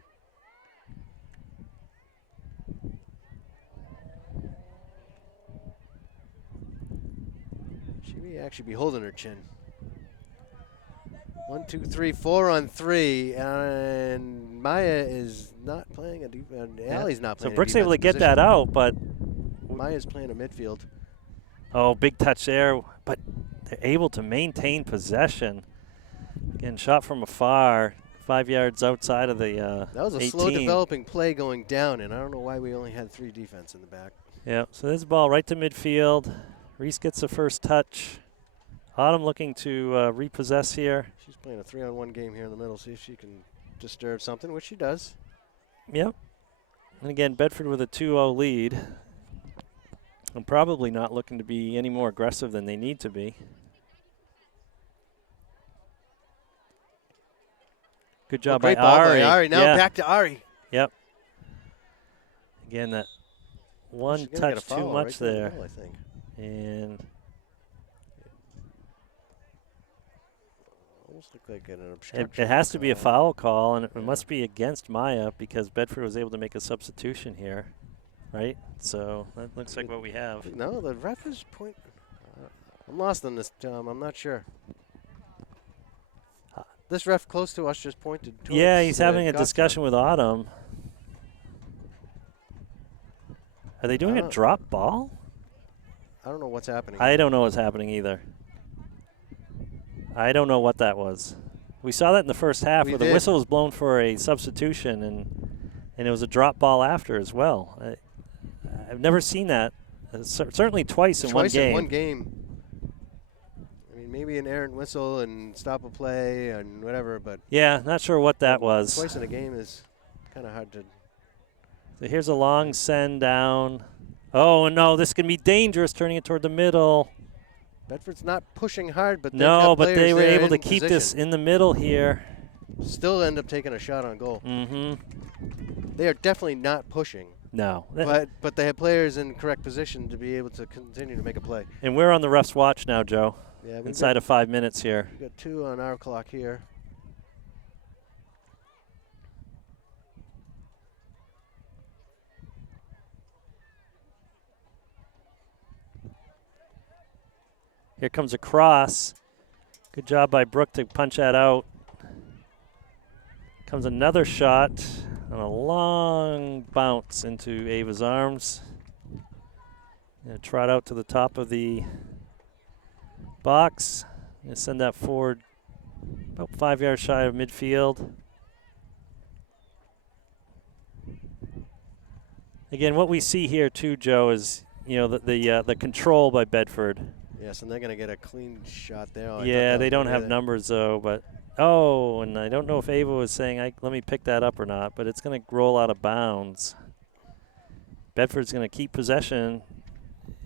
She may actually be holding her chin. 1, 2, 3, 4 on 3, and Maya is not playing Allie's not playing. So Brooke's able to get that out, but Maya's playing a midfield. Oh, big touch there, but they're able to maintain possession. Again, shot from afar. 5 yards outside of the That was a 18. slow developing play going down, and I don't know why we only had 3 defense in the back. Yeah, so this ball right to midfield. Reese gets the first touch. Autumn looking to repossess here. She's playing a 3-on-1 game here in the middle, see if she can disturb something, which she does. Yep. And again, Bedford with a 2-0 lead. I'm probably not looking to be any more aggressive than they need to be. Good job by Great ball Ari. by Ari. Now yeah. back to Ari. Yep. Again, that one She's gonna get a touch too foul much right down the there. middle, I think. And Almost looked like an obstruction. it has to be a foul call, and it must be against Maya because Bedford was able to make a substitution here, right? So that looks like what we have. No, the ref is pointing. I'm lost on this, Tom. I'm not sure. This ref close to us just pointed towards Yeah, he's having a Gotcha. discussion with Autumn. Are they doing a drop ball? I don't know what's happening. I don't know what's happening either. I don't know what that was. We saw that in the first half where the whistle was blown for a substitution, and it was a drop ball after as well. I've never seen that. Certainly twice in one game. Twice in one game. I mean, maybe an errant whistle and stop a play and whatever, but yeah, not sure what that was. Twice in a game is kind of hard to. So here's a long send down. Oh no, this can be dangerous. Turning it toward the middle. Bedford's not pushing hard, but they were able to keep this in the middle here. Still end up taking a shot on goal. Mm-hmm. They are definitely not pushing. No. But they have players in correct position to be able to continue to make a play. And we're on the ref's watch now, Joe. Yeah, inside of 5 minutes here. We've got 2 on our clock here. Here comes a cross. Good job by Brooke to punch that out. Comes another shot on a long bounce into Ava's arms. Gonna trot out to the top of the box. Gonna send that forward about 5 yards shy of midfield. Again, what we see here too, Joe, is the control by Bedford. Yes, and they're going to get a clean shot there. Yeah, they don't have numbers, though. But and I don't know if Ava was saying, let me pick that up or not, but it's going to roll out of bounds. Bedford's going to keep possession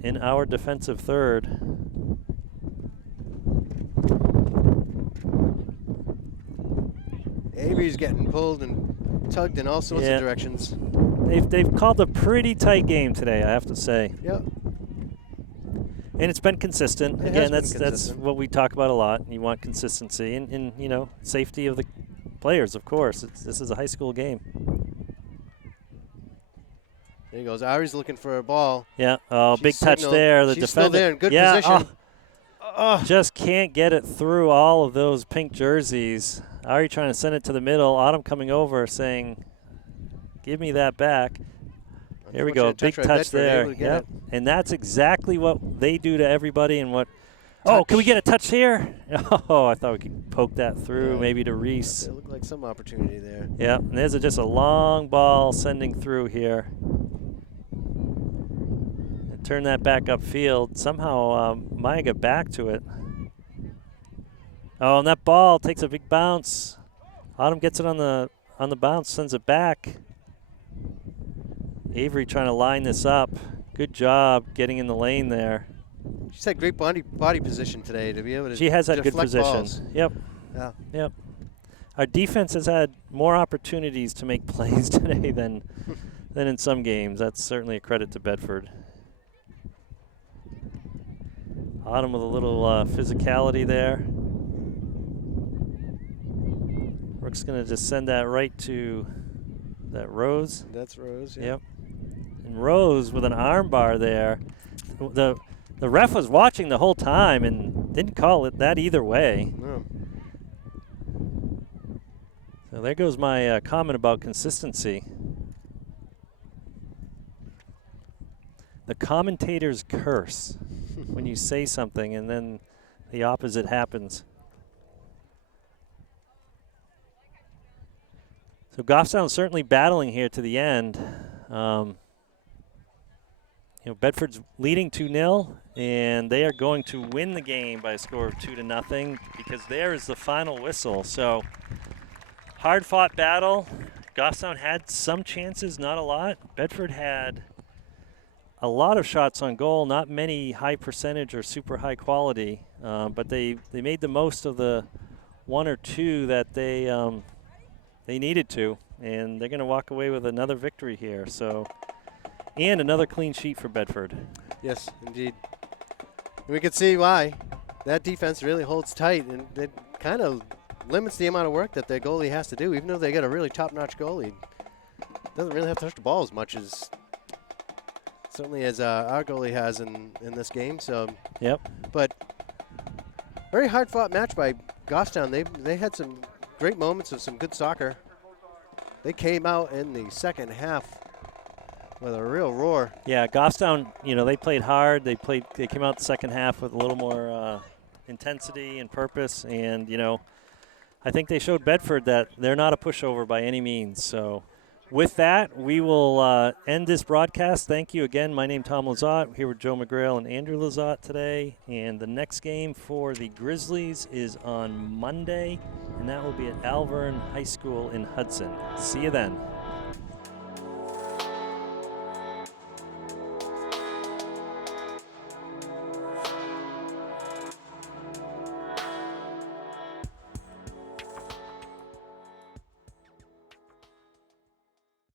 in our defensive third. Avery's getting pulled and tugged in all sorts of directions. They've called a pretty tight game today, I have to say. Yep. And it's been consistent. Again, that's what we talk about a lot. You want consistency and safety of the players, of course. This is a high school game. There he goes. Ari's looking for a ball. Yeah. Oh, big touch there. The She's defender. Still there in good position. Just can't get it through all of those pink jerseys. Ari trying to send it to the middle. Autumn coming over saying, "Give me that back." Here we go, big touch there. Yep. And that's exactly what they do to everybody and what – oh, can we get a touch here? Oh, I thought we could poke that through maybe to Reese. It looked like some opportunity there. Yeah, and there's just a long ball sending through here. And turn that back upfield. Somehow Maya got back to it. Oh, and that ball takes a big bounce. Autumn gets it on the bounce, sends it back. Avery trying to line this up. Good job getting in the lane there. She's had great body position today to be able to. She has had good position. Balls. Yep. Yeah. Yep. Our defense has had more opportunities to make plays today than in some games. That's certainly a credit to Bedford. Autumn with a little physicality there. Brooke's going to just send that right to that Rose. That's Rose. Yeah. Yep. And Rose with an arm bar there. The ref was watching the whole time and didn't call it that either way. No. So there goes my comment about consistency. The commentator's curse when you say something and then the opposite happens. So Goffstown's certainly battling here to the end. Bedford's leading 2-0, and they are going to win the game by a score of 2-0 because there is the final whistle. So hard-fought battle. Goffstown had some chances, not a lot. Bedford had a lot of shots on goal, not many high percentage or super high quality, but they made the most of the one or two that they needed to, and they're going to walk away with another victory here. So, and another clean sheet for Bedford. Yes, indeed. We can see why. That defense really holds tight, and it kind of limits the amount of work that their goalie has to do, even though they got a really top-notch goalie. Doesn't really have to touch the ball as much as certainly as our goalie has in this game. So, yep. But very hard-fought match by Goffstown. They had some great moments of some good soccer. They came out in the second half with a real roar. Yeah, Goffstown, they played hard. They came out the second half with a little more intensity and purpose, and I think they showed Bedford that they're not a pushover by any means. So with that, we will end this broadcast. Thank you again. My name's Tom Lizotte. I'm here with Joe McGrail and Andrew Lizotte today. And the next game for the Grizzlies is on Monday, and that will be at Alvern High School in Hudson. See you then.